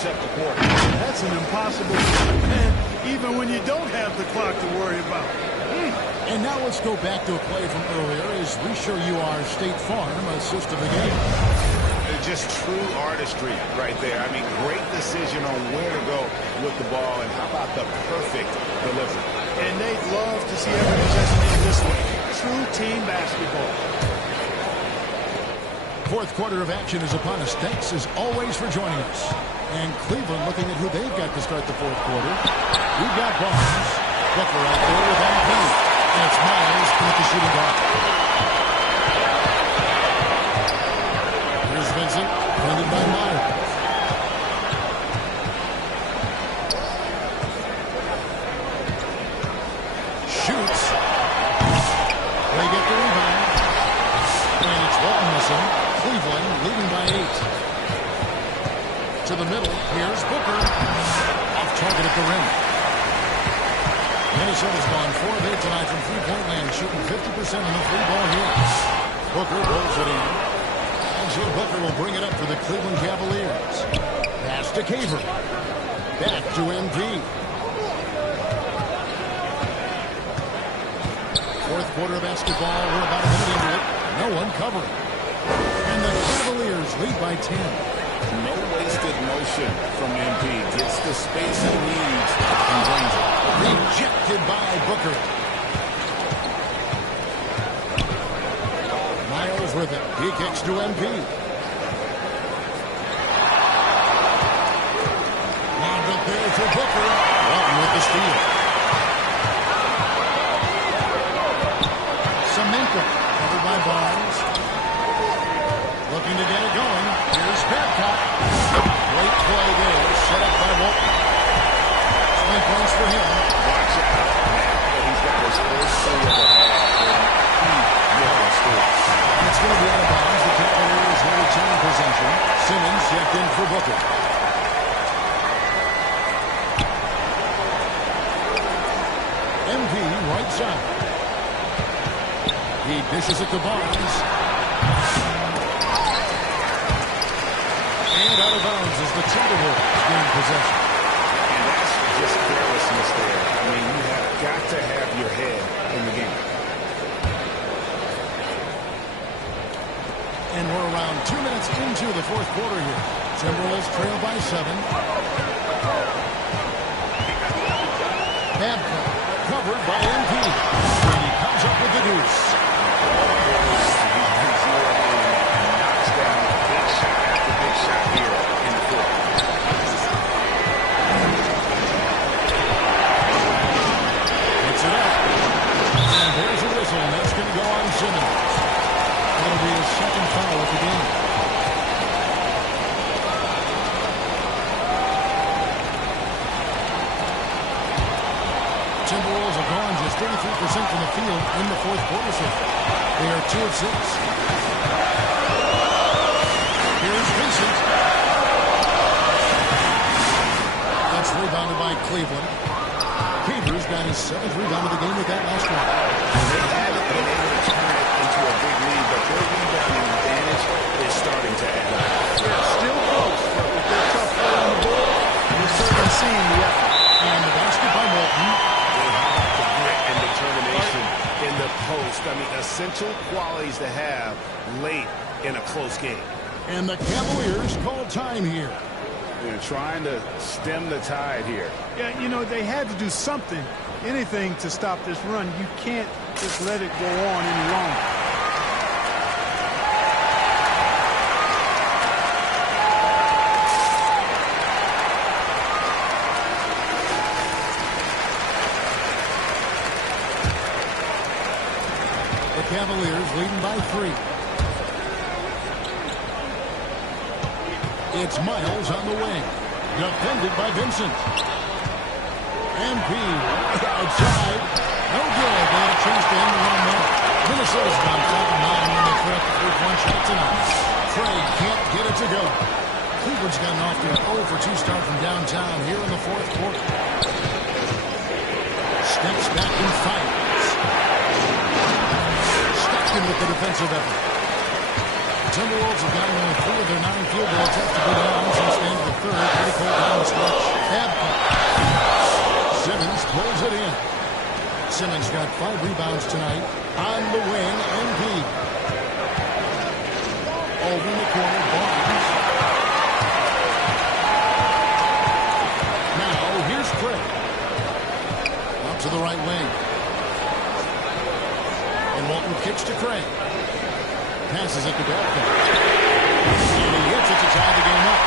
reset the quarter. That's an impossible man, even when you don't have the clock to worry about. And now let's go back to a play from earlier as we show you our State Farm assist of the game. Just true artistry right there. I mean, great decision on where to go with the ball, and how about the perfect delivery. And they'd love to see every possession end this way. True team basketball. Fourth quarter of action is upon us. Thanks as always for joining us. And Cleveland looking at who they've got to start the fourth quarter. We've got Barnes. Booker out there with MP. And it's Miles with the shooting guard. Here's Vincent, defended by Miles. Shoots. They get the rebound. And it's Walton missing. Cleveland leading by 8. To the middle. Here's Booker. Off target at the rim. Minnesota's gone 4 of 8 tonight from three-point land, shooting 50% on the free ball here. Booker rolls it in. Angelo Booker will bring it up for the Cleveland Cavaliers. Pass to Caver. Back to MP. Fourth quarter of basketball. We're about a minute into it. No one covering. And the Cavaliers lead by 10. No wasted motion from MP. Gets the space he needs and brings it. Rejected by Booker. Miles with it. He kicks to MP. Lobbed up there for Booker. Walton with the steal. Semenko covered by Barnes. Looking to get it going. Here's Babcock. Great play there. Set up by Walton. 20 points for him. Watch out. He's got his first three of the half. And it's going to be out of bounds. The Cavaliers will return possession. Simmons checked in for Booker. MP right side. He dishes it to Barnes. And out of bounds as the Timberwolves gain possession. And that's just carelessness there. I mean, you have got to have your head in the game. And we're around 2 minutes into the fourth quarter here. Timberwolves trail by 7. Babcock covered by MP. And he comes up with the deuce. Knocks down big shot after big shot here in the fourth. Puts it up. And there's a whistle, and that's going to go on Simmons. That'll be his second foul of the game. Timberwolves have gone just 33% from the field in the fourth quarter so far. They are 2 of 6. Here's Vincent. That's rebounded by Cleveland. Caver's got his 7th rebound of the game with that last one. They haven't been able to turn it into a big lead, but their rebounding advantage is starting to add up. Yeah, still close, but with their tough play on the board, you're certainly seeing the effort. And the basket by Walton. The grit and determination in the post. I mean, essential qualities to have late in a close game. And the Cavaliers call time here. They're trying to stem the tide here. Yeah, you know, they had to do something, anything to stop this run. You can't just let it go on any longer. The Cavaliers leading by 3. It's Miles on the wing. Defended by Vincent. MP outside. No good. They had a chance to end the run there. Minnesota's gone 5-9 when they put up the 3-point shot tonight. Craig can't get it to go. Cleveland's gotten off to an 0 for 2 start from downtown here in the fourth quarter. Steps back and fires. Stockton with the defensive effort. Timberwolves have gotten only 3 of their 9 field goal attempts to go down since the end of the third. Pretty cold down the stretch. Babcock. Simmons pulls it in. Simmons got 5 rebounds tonight. On the wing, Embiid. Over in the corner, Barnes. Now, here's Craig. Out to the right wing. And Walton kicks to Craig. Passes it to Babcock. And he hits it to tie the game up.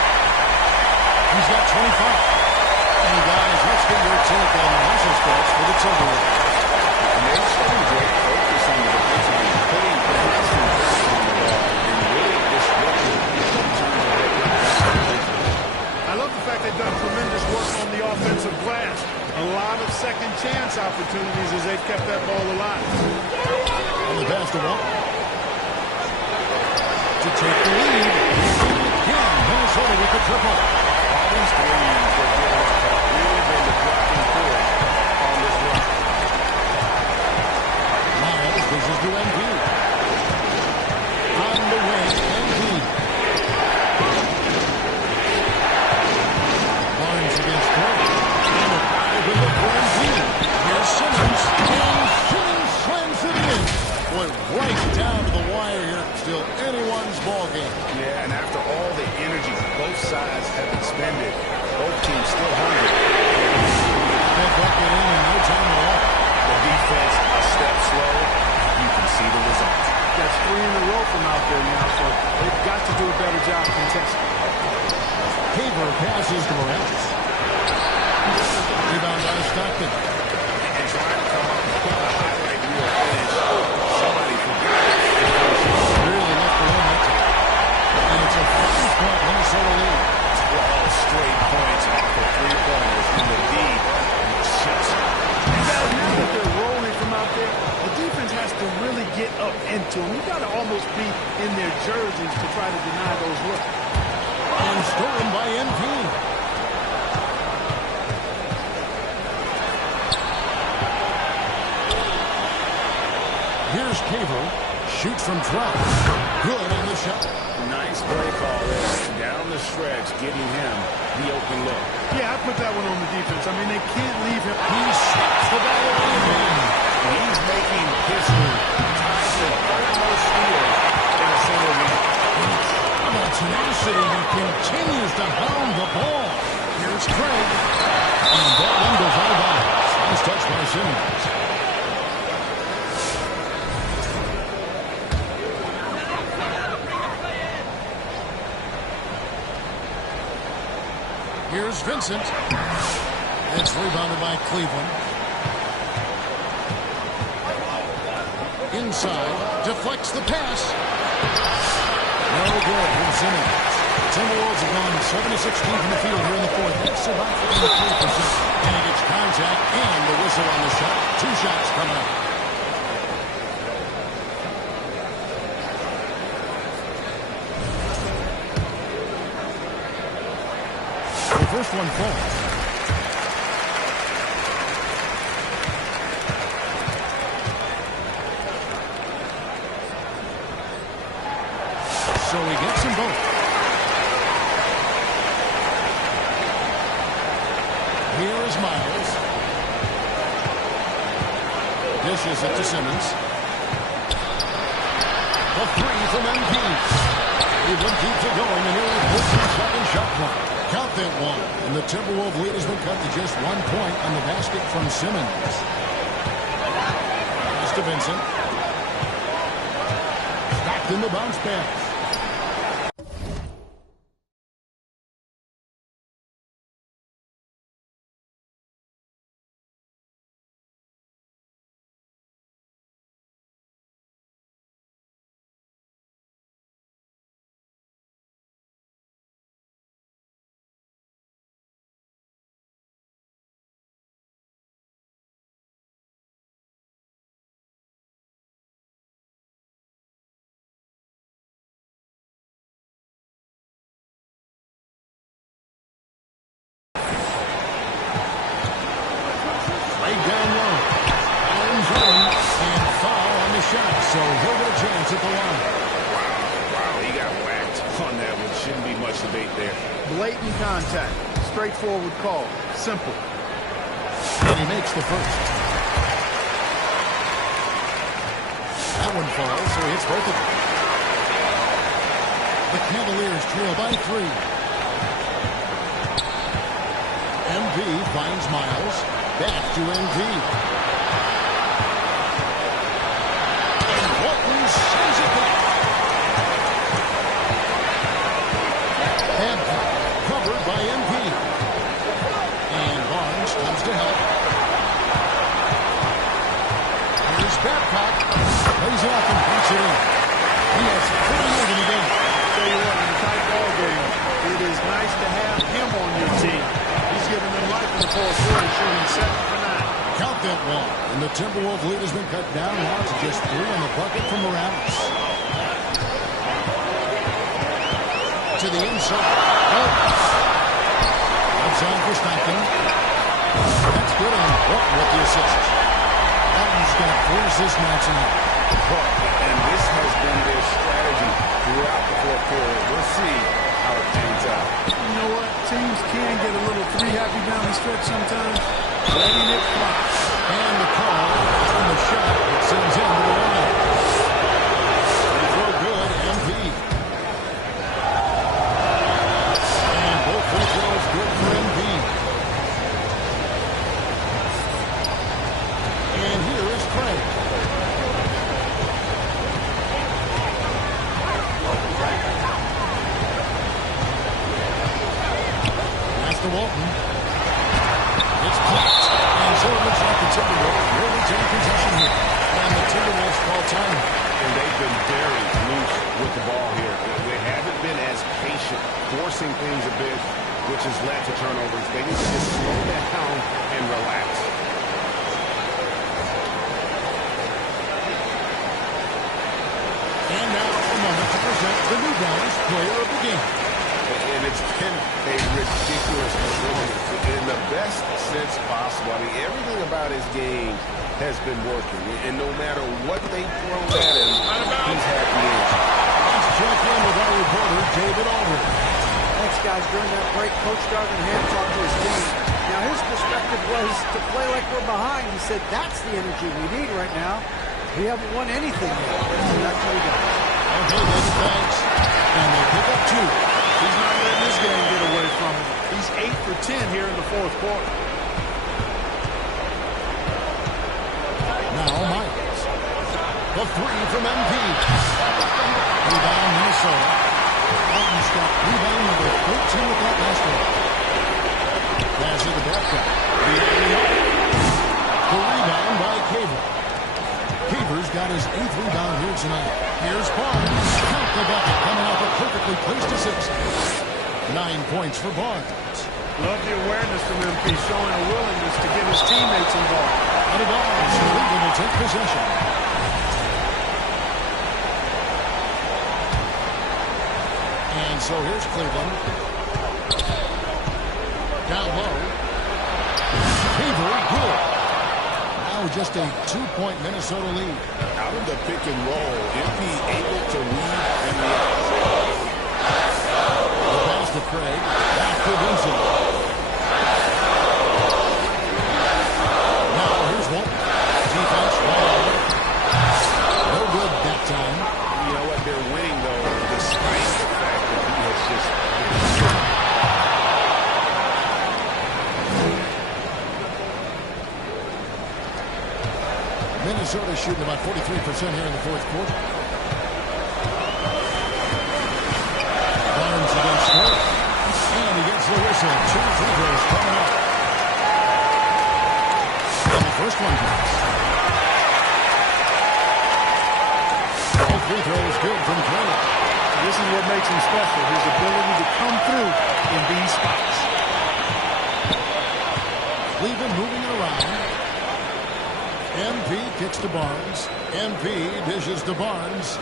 He's got 25. And guys, let's get your take on the Russell starts for the Timberwolves. And they showed great focus on the defensive end, putting constant pressure on the ball and really disrupting in terms of what I love the fact they've done tremendous work on the offensive glass. A lot of second chance opportunities as they've kept that ball alive. On the pass to Walton. To take the lead. Again, Minnesota with the triple. all these threes that give us have really been the driving force on this run. Miles dishes to Embiid. On the wing, Embiid. Barnes against Craig. And a wide open look for Embiid. Here's Simmons. And Simmons slams it in. Boy, right down to the wire here. Still anyone's ball game. Yeah, and after all the energy both sides have expended, both teams still hungry. That bucket in no time at all. The defense a step slow. You can see the results. That's 3 in a row from out there now, so they've got to do a better job contesting. Haver passes to Morales. Rebound by Stockton. And trying to come up with a highlight reel finish. Somebody forgot. Really left the limit. And it's a 5-point Minnesota lead. All straight points off of three-pointers in the D. Just Guys, now that they're rolling from out there, the defense has to really get up into them. You've got to almost be in their jerseys to try to deny those looks. And stolen by MP. Here's Cable. Shoots from 12. Good on the shot. nice play call there. Down the stretch, getting him the open look. Yeah, I put that one on the defense. I mean, they can't leave him. He shoots the ball away. He's making history. Ties the third most steals in a single game. Incredible tenacity. He continues to hound the ball. Here's Craig. And that one goes out of bounds. Nice touch by Simmons. Here's Vincent. It's rebounded by Cleveland. Inside, deflects the pass. No good from Simmons. Timberwolves have gone 7-16 from the field here in the fourth. That's about 53%. And he gets contact and the whistle on the shot. 2 shots coming up. The first one falls. So he gets them both. Here is Miles. Dishes it to Simmons. A 3 from MP. Cleveland keeps it going, and here is 14-second shot clock. Count that one. And the Timberwolves lead has been cut to just 1 point on the basket from Simmons. Pass to Vincent. Stockton the bounce pass. Wow, he got whacked. on that one. Shouldn't be much debate there. Blatant contact. Straightforward call. Simple. And he makes the first. That one falls, so he hits both of them. The Cavaliers trail by 3. MV finds Miles. Back to MV. And Walton sends it back. And covered by MV. And Barnes comes to help. Here's Babcock. Plays it off and punts it in. He has 48 in the game. Tell you what, in a tight ball game, it is nice to have him on your team. He's giving them life in the fourth quarter, shooting 7 for 9. Count that one. And the Timberwolves lead has been cut down now to just 3 on the bucket from Morales. To the inside. Outside for Stockton. That's good on Walton with the assist. Walton's got 4 assists now tonight. And this has been their strategy throughout the fourth quarter. We'll see how it pans out. You know what? Teams can get a little 3 happy down the stretch sometimes. Letting it fly. And the call on the shot that sends him to the line. They throw good, MP. And both free throws good for MP. And here is Craig. Pass to Walton. It's blocked. And so it looks like the Timberwolves really take possession here. And the Timberwolves call time. And they've been very loose with the ball here. They haven't been as patient, forcing things a bit, which has led to turnovers. They need to just slow down and relax. And now a moment to present the New Balance Player of the Game. And it's been a ridiculous performance in the best sense possible. I mean, everything about his game has been working. And no matter what they throw at him, he's had the answer. Let's check in with our reporter, David Aldridge. Thanks, guys. During that break, Coach Darvin hand talked to his team. Now, his perspective was to play like we're behind. He said, that's the energy we need right now. We haven't won anything yet. So that's what we got. Okay, David, thanks. And they pick up 2. He's not letting this game get away from him. He's 8 for 10 here in the fourth quarter. Now Miles. The 3 from MP. Rebound Minnesota. Walton's got rebound number 13 with that last one. Pass to the Babcock. The rebound by Caver. Caver's got his 8th rebound here tonight. Here's Barnes. Count the bucket. Coming off a perfectly placed assist. 9 points for Barnes. Love the awareness from MP, showing a willingness to get his teammates involved. Out of bounds. Cleveland will take possession. And so here's Cleveland. Down low. Caver, good. Now just a 2-point Minnesota lead. Out of the pick and roll, MP able to read and react. The pass to Craig. Back to Vincent. Now here's Walton. Defense right on. No good that time. You know what? They're winning, though, despite the fact that he has just... Minnesota shooting about 43% here in the fourth quarter. Barnes against Smith. And he gets the whistle. 2 free throws coming up. And the first one comes. All free throws good from Craig. This is what makes him special, his ability to come through in these spots. Cleveland moving it around. MP kicks to Barnes. MP dishes to Barnes.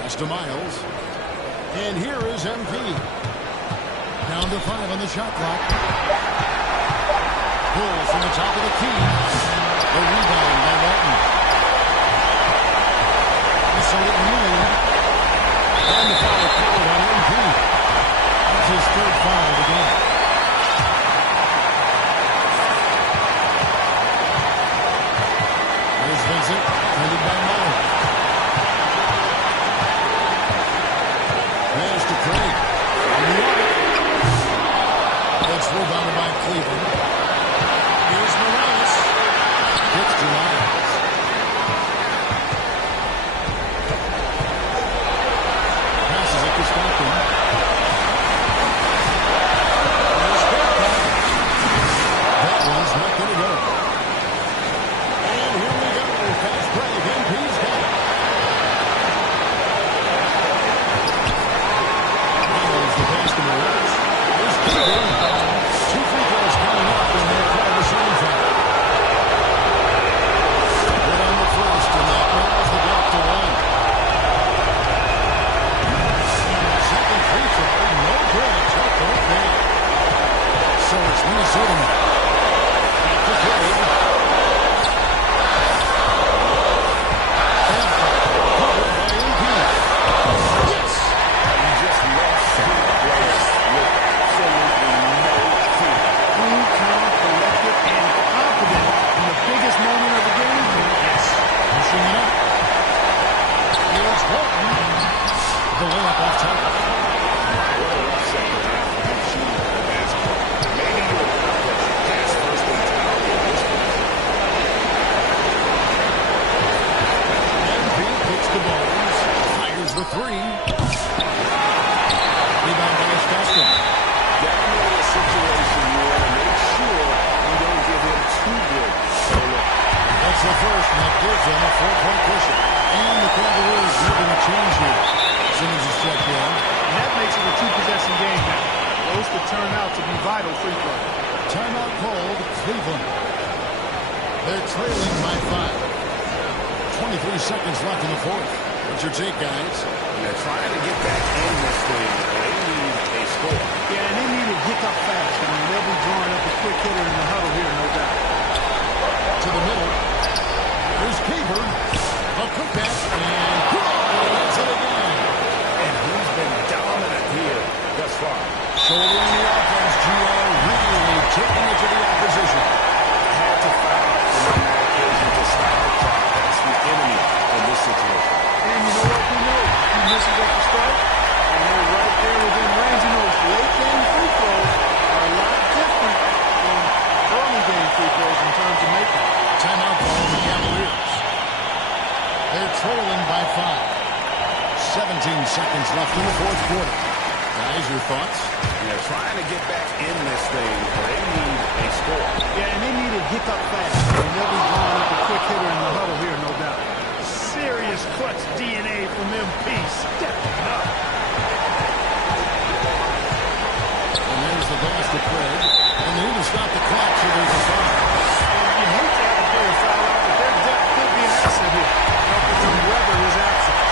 Pass to Miles. And here is MP. Down to 5 on the shot clock. Pulls from the top of the key. The rebound by Walton. Minnesota in the lead. And the Cleveland. Here's Morales. Gets to Miles. Passes it to Stockton. That one's not going to go. And here we go. Fast break. MP's got it. Miles the pass to Morales. Here's Cleveland. 2 free throws coming up in their call the shooting foul. Good on the first, and that narrows the gap to 1. Second free throw, no good. Chuck right there. So it's Minnesota now. Back to Craig. Covered by MP. Yes! He just lost some players with absolutely no fear. Cool, calm, collected, and confident in the biggest moment of the game. Yes. Pushing it up. Here's Horton. The layup off top. What a rough second half for him shooting the basketball. Maybe you accomplish pass first mentality at this point. MP picks the balls. Fires the 3. Rebound by Stockton. Definitely a situation you want to make sure you don't give him too good of a look. That's the first, and that gives them a 4-point cushion. And the Cavaliers making a change here. Simmons is checked in. And that makes it a 2-possession game now. Those could turn out to be vital free throws. Timeout called Cleveland. They're trailing by 5. 23 seconds left in the fourth. What's your take, guys? They're trying to get back in this thing. They need a score. Yeah, and they need to hiccup fast. I mean, they'll be drawing up a quick hitter in the huddle here, no doubt. To the middle. There's Caver. A putback. And that's it again. And he's been dominant here thus far. Shouldering the offense, Gio. Really taking it to the opposition. Had to foul on that occasion to stop the clock. That's the enemy in this situation. And you know what we know? He misses at the start, and they're right there within range. You know, late game free throws are a lot different from early game free throws in terms of making. Timeout call the Cavaliers. They're trailing by 5. 17 seconds left in the fourth quarter. Guys, your thoughts? They're trying to get back in this thing. They need a score. Yeah, and they need to hiccup fast. And they'll be drawing up a quick hitter in the huddle here, no doubt. Serious clutch DNA from MP. Stepping up. And there's the pass to Craig. And they need to stop the clock, so there's a foul. You hate to have a player foul out, but their depth could be an asset here, helping them weather his absence.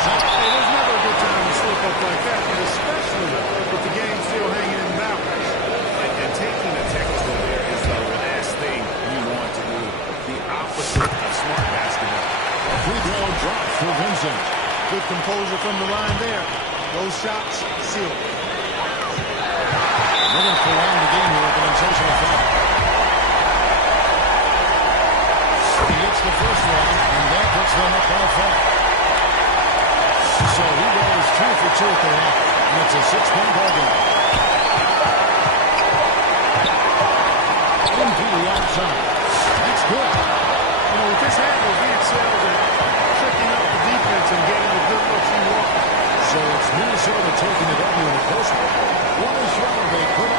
Hey, there's never a good time to slip up like that, but especially with the game still hanging in balance. And taking a technical there is the last thing you want to do. The opposite of smart basketball. A free throw drop for Vincent. Good composure from the line there. Those shots sealed. Looking to prolong the game here with an intentional foul. He hits the first one, and that puts them up by 5. So he goes 2 for 2 at the half, and it's a 6-point ball game. Into the outside. That's good. You know, with this handle, he excels at tricking up the defense and getting the good looks he wants. So it's Minnesota taking the W in a close one. One is short of a good